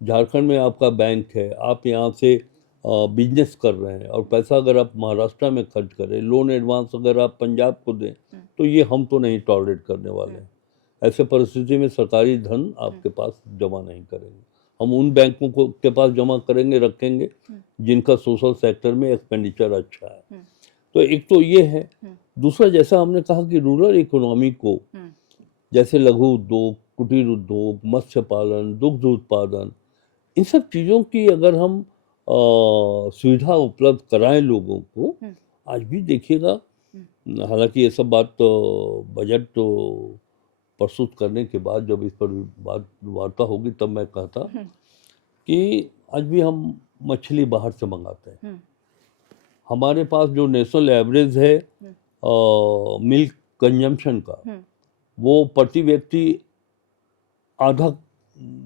झारखंड में आपका बैंक है, आप यहाँ से बिजनेस कर रहे हैं और पैसा अगर आप महाराष्ट्र में खर्च करें, लोन एडवांस अगर आप पंजाब को दें, तो ये हम तो नहीं टॉलरेट करने वाले हैं। ऐसे परिस्थिति में सरकारी धन आपके पास जमा नहीं करेंगे। हम उन बैंकों को के पास जमा करेंगे, रखेंगे जिनका सोशल सेक्टर में एक्सपेंडिचर अच्छा है। तो एक तो ये है। दूसरा, जैसा हमने कहा कि रूरल इकोनॉमी को, जैसे लघु उद्योग, कुटीर उद्योग, मत्स्य पालन, दुग्ध उत्पादन, इन सब चीज़ों की अगर हम सुविधा उपलब्ध कराएं लोगों को, आज भी देखिएगा, हालांकि ये सब बात बजट तो प्रस्तुत करने के बाद जब इस पर बात वार्ता होगी तब मैं कहता कि आज भी हम मछली बाहर से मंगाते हैं। हमारे पास जो नेशनल एवरेज है मिल्क कंजम्पशन का, वो प्रति व्यक्ति आधा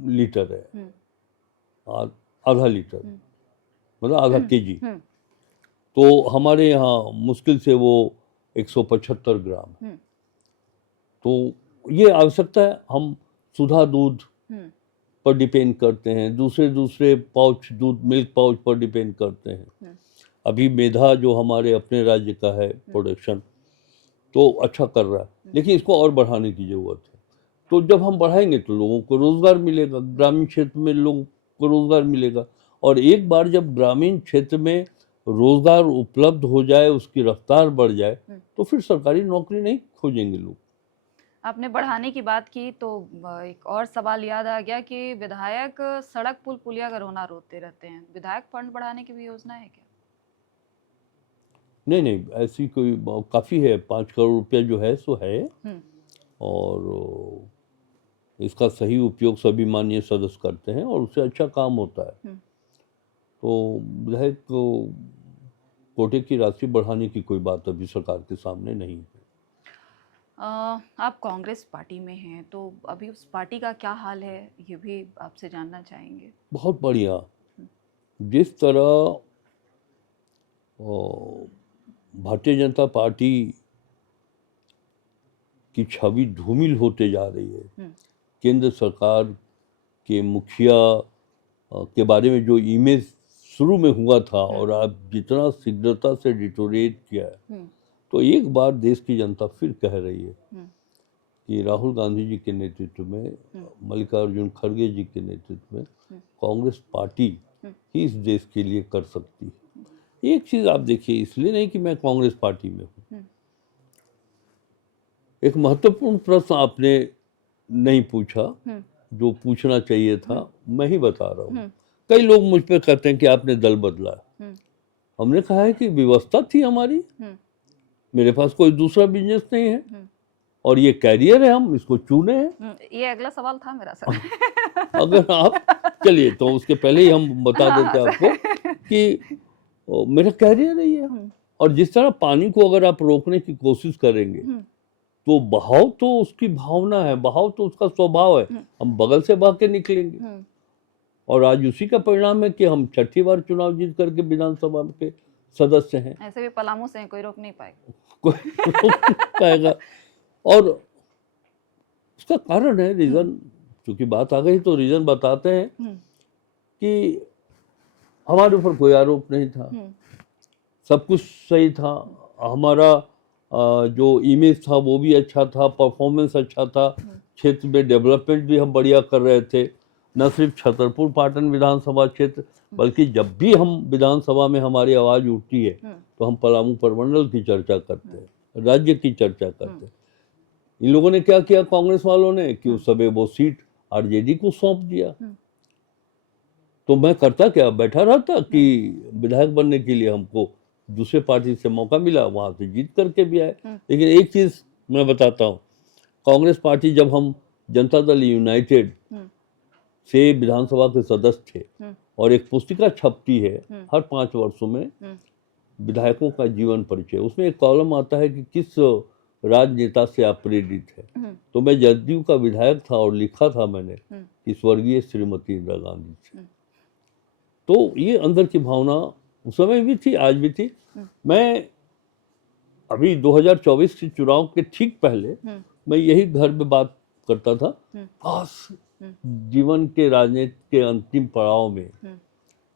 लीटर है, आधा लीटर, मतलब आधा केजी। तो हमारे यहाँ मुश्किल से वो 175 ग्राम। तो ये आवश्यकता है। हम सुधा दूध पर डिपेंड करते हैं, दूसरे पाउच दूध, मिल्क पाउच पर डिपेंड करते हैं। अभी मेधा जो हमारे अपने राज्य का है प्रोडक्शन, तो अच्छा कर रहा है, लेकिन इसको और बढ़ाने की ज़रूरत है। तो जब हम बढ़ाएंगे तो लोगों को रोज़गार मिलेगा, ग्रामीण क्षेत्र में लोगों को रोज़गार मिलेगा। और एक बार जब ग्रामीण क्षेत्र में रोज़गार उपलब्ध हो जाए, उसकी रफ्तार बढ़ जाए, तो फिर सरकारी नौकरी नहीं खोजेंगे लोग। आपने बढ़ाने की बात की तो एक और सवाल याद आ गया कि विधायक सड़क पुल पुलिया का रोना रोते रहते हैं। विधायक फंड बढ़ाने की भी योजना है क्या? नहीं, ऐसी कोई काफ़ी है, 5 करोड़ रुपया जो है सो है, और इसका सही उपयोग सभी माननीय सदस्य करते हैं और उससे अच्छा काम होता है। तो विधायक कोटे की राशि बढ़ाने की कोई बात अभी सरकार के सामने नहीं है। आप कांग्रेस पार्टी में हैं, तो अभी उस पार्टी का क्या हाल है, ये भी आपसे जानना चाहेंगे। बहुत बढ़िया। जिस तरह भारतीय जनता पार्टी की छवि धूमिल होते जा रही है, केंद्र सरकार के मुखिया के बारे में जो इमेज शुरू में हुआ था और आप जितना शीघ्रता से डिटोरेट किया है, तो एक बार देश की जनता फिर कह रही है कि राहुल गांधी जी के नेतृत्व में, मल्लिकार्जुन खड़गे जी के नेतृत्व में कांग्रेस पार्टी ही इस देश के लिए कर सकती है। एक चीज़ आप देखिए, इसलिए नहीं कि मैं कांग्रेस पार्टी में हूँ, एक महत्वपूर्ण प्रश्न आपने नहीं पूछा जो पूछना चाहिए था, मैं ही बता रहा हूँ। कई लोग मुझ पे कहते हैं कि आपने दल बदला। हमने कहा है कि व्यवस्था थी हमारी, मेरे पास कोई दूसरा बिजनेस नहीं है और ये कैरियर है, हम इसको चुने हैं। ये अगला सवाल था मेरा सर। अगर आप चलिए तो उसके पहले ही हम बता देते आपको कि मेरा कैरियर है ये। और जिस तरह पानी को अगर आप रोकने की कोशिश करेंगे तो बहाव तो उसकी भावना है, बहाव तो उसका स्वभाव है, हम बगल से बह के निकलेंगे। और आज उसी का परिणाम है कि हम 6ठी बार चुनाव जीत करके विधानसभा के सदस्य हैं। ऐसे भी पलामू से कोई रोक नहीं पाएगा, कोई रोक नहीं पाएगा। और उसका कारण है, रीजन, क्योंकि बात आ गई तो रीजन बताते हैं कि हमारे ऊपर कोई आरोप नहीं था, सब कुछ सही था, हमारा जो इमेज था वो भी अच्छा था, परफॉर्मेंस अच्छा था, क्षेत्र में डेवलपमेंट भी हम बढ़िया कर रहे थे। न सिर्फ छतरपुर पाटन विधानसभा क्षेत्र, बल्कि जब भी हम विधानसभा में हमारी आवाज़ उठती है तो हम पलामू प्रमंडल की चर्चा करते हैं, राज्य की चर्चा करते हैं। इन लोगों ने क्या किया कांग्रेस वालों ने कि उस समय वो सीट आरजेडी को सौंप दिया। तो मैं करता क्या, बैठा रहता कि विधायक बनने के लिए हमको दूसरे पार्टी से मौका मिला, वहां से जीत करके भी आए। लेकिन एक चीज मैं बताता हूँ, कांग्रेस पार्टी जब हम जनता दल यूनाइटेड से विधानसभा के सदस्य थे और एक पुस्तिका छपती है हर 5 वर्षों में विधायकों का जीवन परिचय, उसमें एक कॉलम आता है कि किस राजनेता से आप प्रेरित है। तो मैं जदयू का विधायक था और लिखा था मैंने कि स्वर्गीय श्रीमती इंदिरा गांधी से। तो ये अंदर की भावना उस समय भी थी, आज भी थी। मैं अभी 2024 के चुनाव के ठीक पहले मैं यही घर में बात करता था, बस जीवन के राजनीति के अंतिम पड़ाव में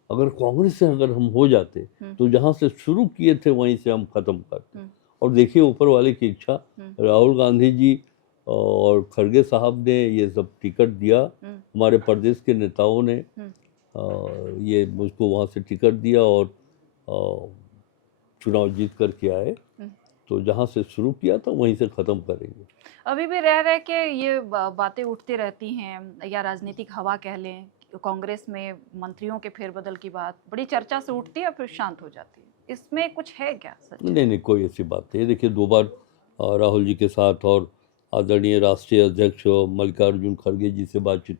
अगर कांग्रेस से अगर हम हो जाते तो जहां से शुरू किए थे वहीं से हम खत्म करते। और देखिए ऊपर वाले की इच्छा, राहुल गांधी जी और खड़गे साहब ने ये सब टिकट दिया, हमारे प्रदेश के नेताओं ने ये मुझको वहां से टिकट दिया और चुनाव जीत करके आए। तो जहां से शुरू किया था वहीं से खत्म करेंगे। अभी भी रह रहे कि ये बातें उठती रहती हैं, या राजनीतिक हवा कह लें, कांग्रेस में मंत्रियों के फेरबदल की बात बड़ी चर्चा से उठती है फिर शांत हो जाती है, इसमें कुछ है क्या सच? नहीं, कोई ऐसी बात नहीं। देखिए 2 बार राहुल जी के साथ और आदरणीय राष्ट्रीय अध्यक्ष मल्लिकार्जुन खड़गे जी से बातचीत,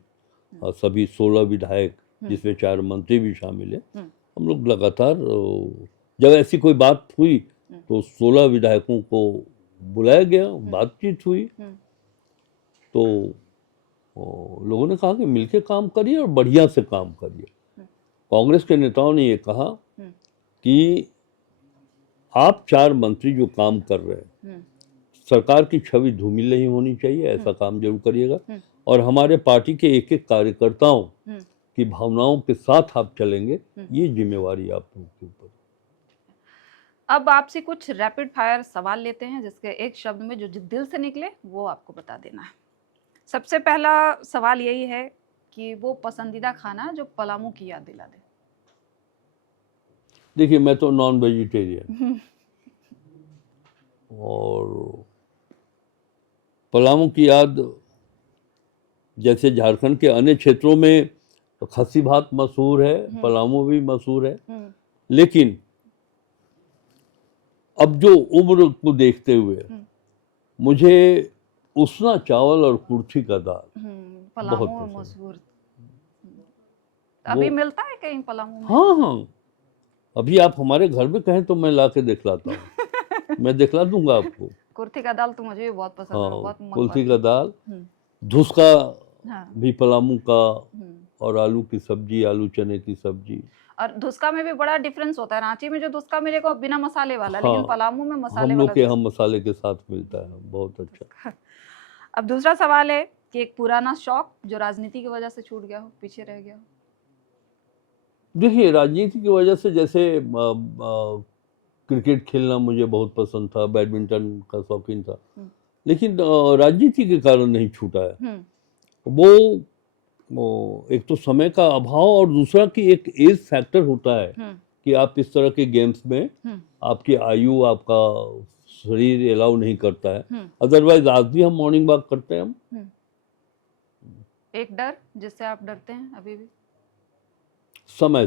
सभी 16 विधायक जिसमें 4 मंत्री भी शामिल है, हम लोग लगातार जब ऐसी कोई बात हुई तो 16 विधायकों को बुलाया गया, बातचीत हुई। तो लोगों ने कहा कि मिलके काम करिए और बढ़िया से काम करिए। कांग्रेस के नेताओं ने ये कहा कि आप 4 मंत्री जो काम कर रहे हैं, सरकार की छवि धूमिल नहीं होनी चाहिए, ऐसा काम जरूर करिएगा। और हमारे पार्टी के एक-एक कार्यकर्ताओं की भावनाओं के साथ आप चलेंगे, ये जिम्मेवारी आप लोगों के ऊपर। अब आपसे कुछ रैपिड फायर सवाल लेते हैं, जिसके एक शब्द में जो दिल से निकले वो आपको बता देना है। सबसे पहला सवाल यही है कि वो पसंदीदा खाना जो पलामू की याद दिला दे। देखिए मैं तो नॉन वेजिटेरियन और पलामू की याद, जैसे झारखंड के अन्य क्षेत्रों में खस्सी भात मशहूर है, पलामू भी मशहूर है, लेकिन अब जो उम्र को देखते हुए मुझे उसना चावल और कुर्थी का दाल बहुत मशहूर। अभी मिलता है कहीं पलामू में? हाँ, अभी आप हमारे घर में कहें तो मैं ला के दिखलाता हूँ। मैं दिखला दूंगा आपको। कुर्थी का दाल तो मुझे भी बहुत पसंद है, बहुत कुर्थी का दाल, धुसका भी पलामू का, और आलू की सब्जी, आलू चने की सब्जी। और धुसका में भी बड़ा डिफरेंस होता है, रांची में जो धुसका मिलेगा बिना मसाले वाला, लेकिन पलामू में मसाले वाला। हम लोग के हम मसाले के साथ मिलता है, बहुत अच्छा। अब दूसरा सवाल है कि एक पुराना शौक जो राजनीति की वजह से छूट गया हो, पीछे रह गया हो। देखिए राजनीति की वजह से, जैसे क्रिकेट खेलना मुझे बहुत पसंद था, बैडमिंटन का शौकीन था, लेकिन राजनीति के कारण नहीं छूटा है। वो एक तो समय का अभाव और दूसरा कि एक एज फैक्टर होता है कि आप इस तरह के गेम्स में आपकी आयु, आपका शरीर अलाउ नहीं करता है। अदरवाइज आज भी हम मॉर्निंग वॉक करते हैं। हम एक डर जिससे आप डरते हैं अभी भी? समय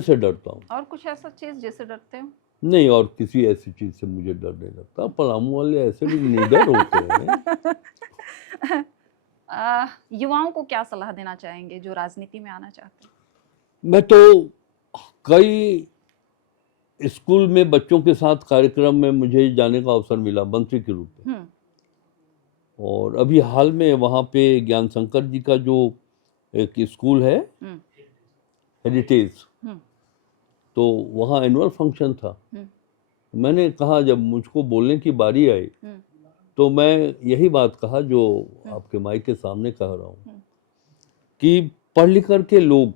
से डरता हूँ। और कुछ ऐसा चीज जिससे डरते हो? नहीं, और किसी ऐसी चीज से मुझे डर नहीं लगता। पलामू वाले ऐसे भी निडर होते हैं। युवाओं को क्या सलाह देना चाहेंगे जो राजनीति में आना चाहते हैं? मैं तो कई स्कूल में बच्चों के साथ कार्यक्रम में मुझे जाने का अवसर मिला मंत्री के रूप में, और अभी हाल में वहाँ पे ज्ञान शंकर जी का जो एक स्कूल है हेरिटेज, तो वहाँ एनुअल फंक्शन था। मैंने कहा, जब मुझको बोलने की बारी आई तो मैं यही बात कहा जो आपके माइक के सामने कह रहा हूँ कि पढ़ लिख करके लोग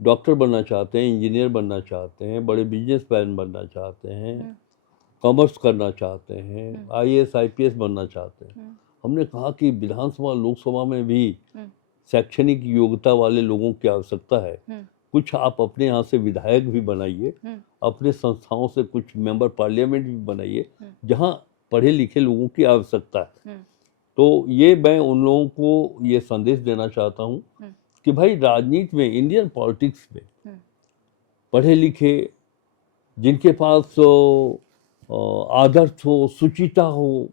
डॉक्टर बनना चाहते हैं, इंजीनियर बनना चाहते हैं, बड़े बिजनेसमैन बनना चाहते हैं, कॉमर्स करना चाहते हैं, आईएएस आईपीएस बनना चाहते हैं। हमने कहा कि विधानसभा लोकसभा में भी शैक्षणिक योग्यता वाले लोगों की आवश्यकता है, कुछ आप अपने यहाँ से विधायक भी बनाइए, अपने संस्थाओं से कुछ मेंबर पार्लियामेंट भी बनाइए जहाँ पढ़े लिखे लोगों की आवश्यकता है। तो ये मैं उन लोगों को ये संदेश देना चाहता हूँ कि भाई राजनीति में, इंडियन पॉलिटिक्स में पढ़े लिखे, जिनके पास आदर्श हो, सुचिता हो,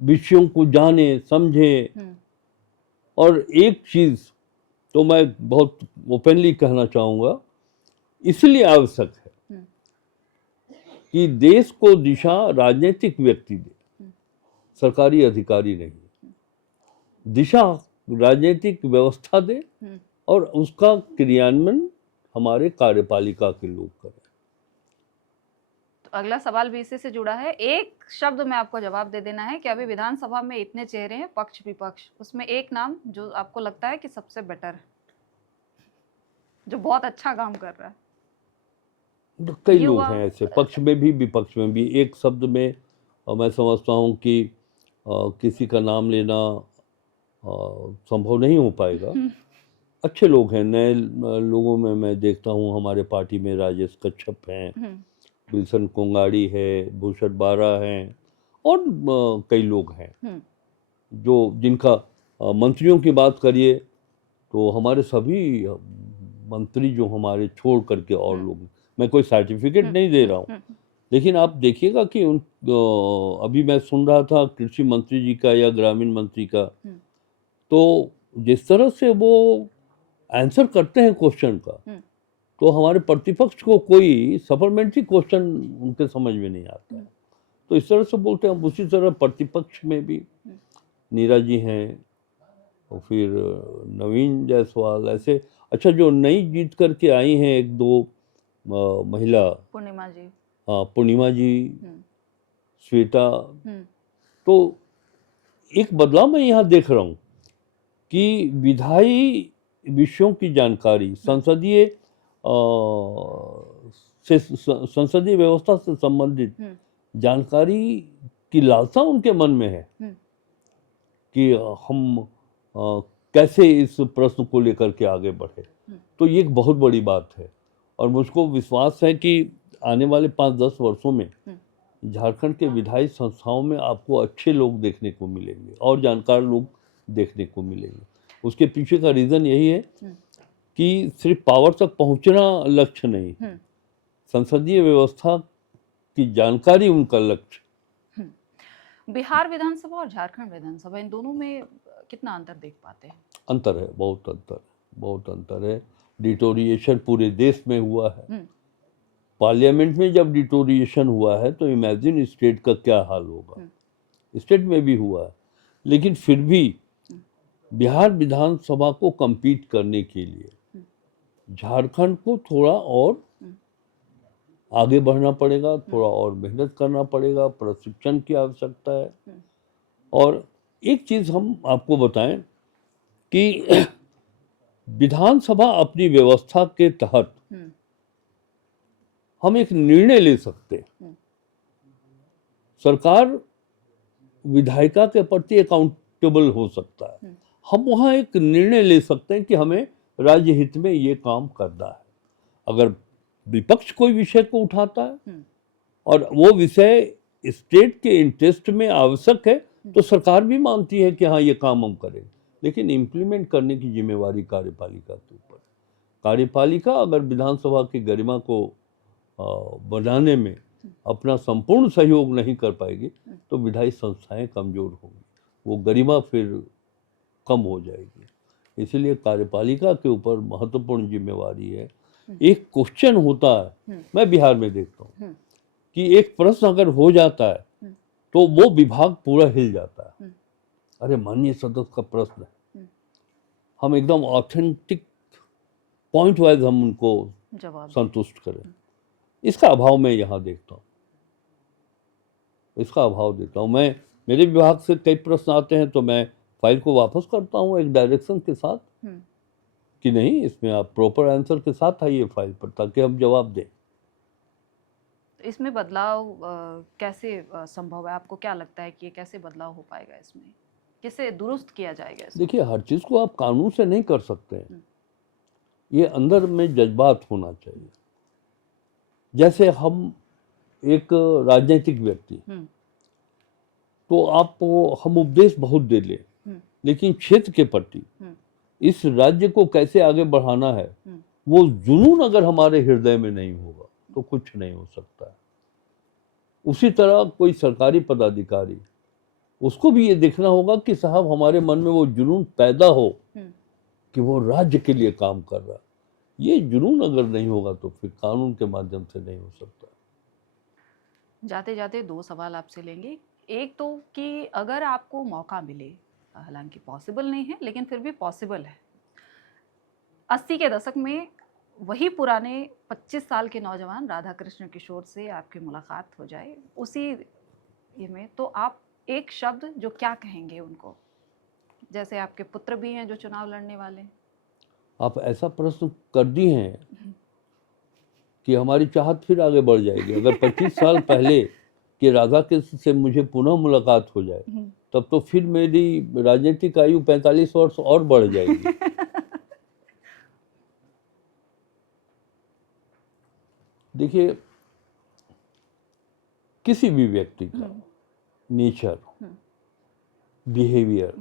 विषयों को जाने समझे। और एक चीज तो मैं बहुत ओपनली कहना चाहूंगा, इसलिए आवश्यक है कि देश को दिशा राजनीतिक व्यक्ति दे, सरकारी अधिकारी नहीं। दिशा राजनीतिक व्यवस्था दे और उसका क्रियान्वयन हमारे कार्यपालिका के लोग करें। तो अगला सवाल भी इसी से जुड़ा है। एक शब्द में आपको जवाब दे देना है कि अभी विधानसभा में इतने चेहरे हैं, पक्ष विपक्ष, उसमें एक नाम जो आपको लगता है कि सबसे बेटर है, जो बहुत अच्छा काम कर रहा है। तो कई लोग हैं ऐसे, पक्ष में भी विपक्ष में भी। एक शब्द में मैं समझता हूँ कि किसी का नाम लेना संभव नहीं हो पाएगा। अच्छे लोग हैं, नए लोगों में मैं देखता हूँ हमारे पार्टी में राजेश कच्छप हैं, विल्सन कोंगाड़ी है, भूषण बारा हैं और कई लोग हैं जो जिनका मंत्रियों की बात करिए तो हमारे सभी मंत्री जो हमारे छोड़ करके और लोग, मैं कोई सर्टिफिकेट नहीं दे रहा हूँ, लेकिन आप देखिएगा कि उन अभी मैं सुन रहा था कृषि मंत्री जी का या ग्रामीण मंत्री का, तो जिस तरह से वो आंसर करते हैं क्वेश्चन का, तो हमारे प्रतिपक्ष को कोई सप्लीमेंट्री क्वेश्चन उनके समझ में नहीं आता है। तो इस तरह से बोलते हैं। उसी तरह प्रतिपक्ष में भी नीरा जी हैं और फिर नवीन जायसवाल, ऐसे अच्छा जो नई जीत करके आई हैं एक दो महिला, पूर्णिमा जी, हाँ पूर्णिमा जी, श्वेता, तो एक बदलाव मैं यहाँ देख रहा हूँ कि विधायी विषयों की जानकारी, संसदीय व्यवस्था से संबंधित जानकारी की लालसा उनके मन में है कि हम कैसे इस प्रश्न को लेकर के आगे बढ़े। तो ये एक बहुत बड़ी बात है और मुझको विश्वास है कि आने वाले 5-10 वर्षों में झारखंड के विधायी संस्थाओं में आपको अच्छे लोग देखने को मिलेंगे और जानकार लोग देखने को मिलेंगे। उसके पीछे का रीज़न यही है कि सिर्फ पावर तक पहुंचना लक्ष्य नहीं, संसदीय व्यवस्था की जानकारी उनका लक्ष्य। बिहार विधानसभा और झारखंड विधानसभा, इन दोनों में कितना अंतर देख पाते हैं? अंतर है, बहुत अंतर है। डिटोरिएशन पूरे देश में हुआ है। पार्लियामेंट में जब डिटोरिएशन हुआ है तो इमेजिन स्टेट का क्या हाल होगा। स्टेट में भी हुआ है, लेकिन फिर भी बिहार विधानसभा को compete करने के लिए झारखंड को थोड़ा और आगे बढ़ना पड़ेगा, थोड़ा और मेहनत करना पड़ेगा, प्रशिक्षण की आवश्यकता है। और एक चीज हम आपको बताएं कि विधानसभा अपनी व्यवस्था के तहत हम एक निर्णय ले सकते हैं। सरकार विधायिका के प्रति अकाउंटेबल हो सकता है। हम वहाँ एक निर्णय ले सकते हैं कि हमें राज्य हित में ये काम करना है। अगर विपक्ष कोई विषय को उठाता है और वो विषय स्टेट के इंटरेस्ट में आवश्यक है तो सरकार भी मानती है कि हाँ ये काम हम करें, लेकिन इम्प्लीमेंट करने की जिम्मेवारी कार्यपालिका के ऊपर। कार्यपालिका अगर विधानसभा की गरिमा को बनाने में अपना संपूर्ण सहयोग नहीं कर पाएगी तो विधायी संस्थाएं कमजोर होंगी, वो गरिमा फिर कम हो जाएगी। इसलिए कार्यपालिका के ऊपर महत्वपूर्ण जिम्मेवारी है। एक क्वेश्चन होता है, मैं बिहार में देखता हूँ कि एक प्रश्न अगर हो जाता है तो वो विभाग पूरा हिल जाता है। अरे माननीय सदस्य का प्रश्न है, हम एकदम ऑथेंटिक पॉइंट वाइज हम उनको संतुष्ट करें। इसका अभाव मैं यहाँ देखता हूँ, इसका अभाव देखता हूँ। मैं, मेरे विभाग से कई प्रश्न आते हैं तो मैं फाइल को वापस करता हूँ एक डायरेक्शन के साथ कि नहीं, इसमें आप प्रॉपर आंसर के साथ आइए फाइल पर ताकि हम जवाब दें। इसमें बदलाव कैसे संभव है? आपको क्या लगता है कि ये कैसे बदलाव हो पाएगा? इसमें कैसे दुरुस्त किया जाएगा? देखिए, हर चीज़ को आप कानून से नहीं कर सकते हैं। ये अंदर में जज्बात होना चाहिए। जैसे हम एक राजनीतिक व्यक्ति, तो आप हम उपदेश बहुत दे लें, लेकिन क्षेत्र के प्रति इस राज्य को कैसे आगे बढ़ाना है, वो जुनून अगर हमारे हृदय में नहीं होगा तो कुछ नहीं हो सकता है। उसी तरह कोई सरकारी पदाधिकारी, उसको भी ये देखना होगा कि साहब हमारे मन में वो जुनून पैदा हो कि वो राज्य के लिए काम कर रहा है। ये जुनून अगर नहीं होगा तो फिर कानून के माध्यम से नहीं हो सकता। जाते जाते 2 सवाल आपसे लेंगे। एक तो कि अगर आपको मौका मिले, हालांकि पॉसिबल नहीं है लेकिन फिर भी पॉसिबल है, 80 के दशक में वही पुराने 25 साल के नौजवान राधा कृष्ण किशोर से आपकी मुलाकात हो जाए उसी ये में, तो आप एक शब्द जो क्या कहेंगे उनको? जैसे आपके पुत्र भी हैं जो चुनाव लड़ने वाले हैं। आप ऐसा प्रश्न कर दी हैं कि हमारी चाहत फिर आगे बढ़ जाएगी। अगर 25 साल पहले कि राधा कृष्ण से मुझे पुनः मुलाकात हो जाए, तब तो फिर मेरी राजनीतिक आयु 45 वर्ष और बढ़ जाएगी। देखिए, किसी भी व्यक्ति का नेचर, बिहेवियर,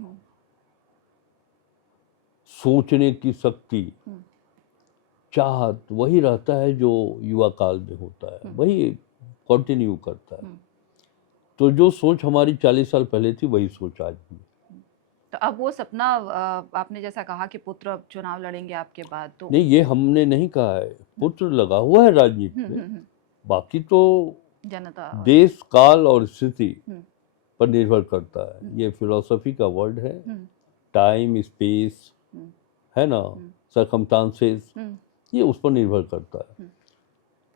सोचने की शक्ति, चाहत वही रहता है जो युवा काल में होता है, वही कंटिन्यू करता है। तो जो सोच हमारी 40 साल पहले थी वही सोच आज भी। तो अब वो सपना, आपने जैसा कहा कि पुत्र अब चुनाव लड़ेंगे आपके बाद, तो नहीं, ये हमने नहीं कहा है, पुत्र लगा हुआ है राजनीति में। बाकी तो जनता देश, काल और स्थिति पर निर्भर करता है। ये फिलॉसफी का वर्ड है, टाइम, स्पेस, है ना, सर्कमस्टांसेस, ये उस पर निर्भर करता है।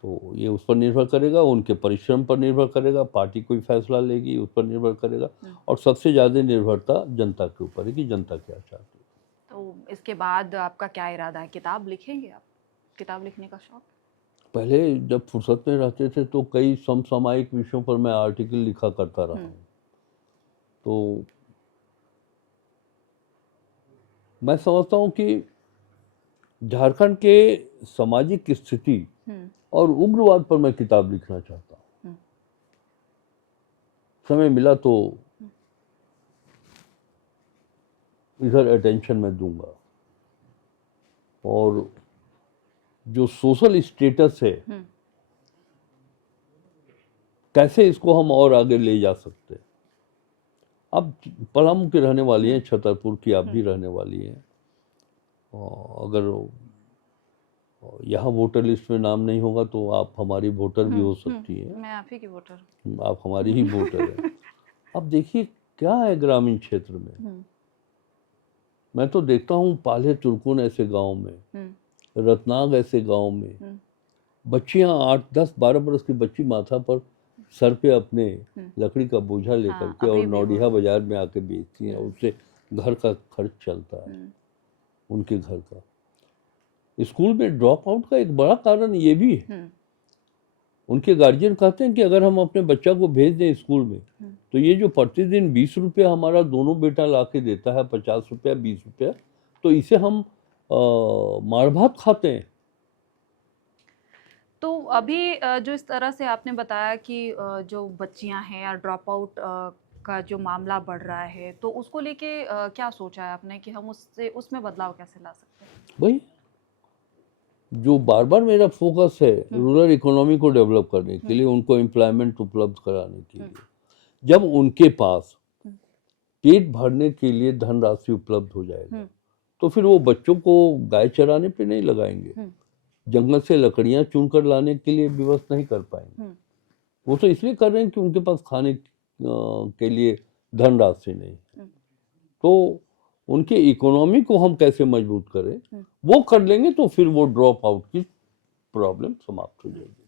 तो ये उस पर निर्भर करेगा, उनके परिश्रम पर निर्भर करेगा, पार्टी कोई फैसला लेगी उस पर निर्भर करेगा, और सबसे ज़्यादा निर्भरता जनता के ऊपर है कि जनता क्या चाहती है। तो इसके बाद आपका क्या इरादा है? किताब लिखेंगे आप? किताब लिखने का शौक? पहले जब फुर्सत में रहते थे तो कई समसामयिक विषयों पर मैं आर्टिकल लिखा करता रहा हूँ। तो मैं समझता हूँ कि झारखंड के सामाजिक स्थिति और उग्रवाद पर मैं किताब लिखना चाहता हूँ। समय मिला तो इधर अटेंशन मैं दूंगा। और जो सोशल स्टेटस है, कैसे इसको हम और आगे ले जा सकते हैं। अब पलामू की रहने वाली हैं, छतरपुर की आप भी रहने वाली हैं। अगर यहाँ वोटर लिस्ट में नाम नहीं होगा तो आप हमारी वोटर भी हो सकती है। मैं आप ही की वोटर, आप हमारी ही वोटर है। अब देखिए क्या है ग्रामीण क्षेत्र में, मैं तो देखता हूँ पाले तुर्कुन ऐसे गांव में, रत्नाग ऐसे गांव में, बच्चियां 8, 10, 12 बरस की बच्ची माथा पर सर पे अपने लकड़ी का बोझा लेकर के और नौडिहा बाजार में आके बेचती हैं, उससे घर का खर्च चलता है, उनके घर का। स्कूल में ड्रॉप आउट का एक बड़ा कारण ये भी है। उनके गार्जियन कहते हैं कि अगर हम अपने बच्चा को भेज दें स्कूल में, तो ये जो प्रतिदिन 20 रुपया हमारा दोनों बेटा ला के देता है, 50 रुपया 20 रुपया, तो इसे हम मार भात खाते हैं। तो अभी जो इस तरह से आपने बताया कि जो बच्चियां हैं या ड्रॉप आउट का जो मामला बढ़ रहा है, तो उसको लेके क्या सोचा है आपने कि हम उसमें बदलाव कैसे ला सकते हैं? भाई, जो बार बार मेरा फोकस है रूरल इकोनॉमी को डेवलप करने के लिए, उनको एम्प्लॉयमेंट उपलब्ध कराने के लिए, जब उनके पास पेट भरने के लिए धनराशि उपलब्ध हो जाएगा, तो फिर वो बच्चों को गाय चराने पे नहीं लगाएंगे, जंगल से लकड़ियां चुनकर लाने के लिए विवश नहीं कर पाएंगे। वो तो इसलिए कर रहे हैं कि उनके पास खाने के लिए धनराशि नहीं। तो उनके इकोनॉमी को हम कैसे मजबूत करें, वो कर लेंगे तो फिर वो ड्रॉप आउट की प्रॉब्लम समाप्त हो जाएगी।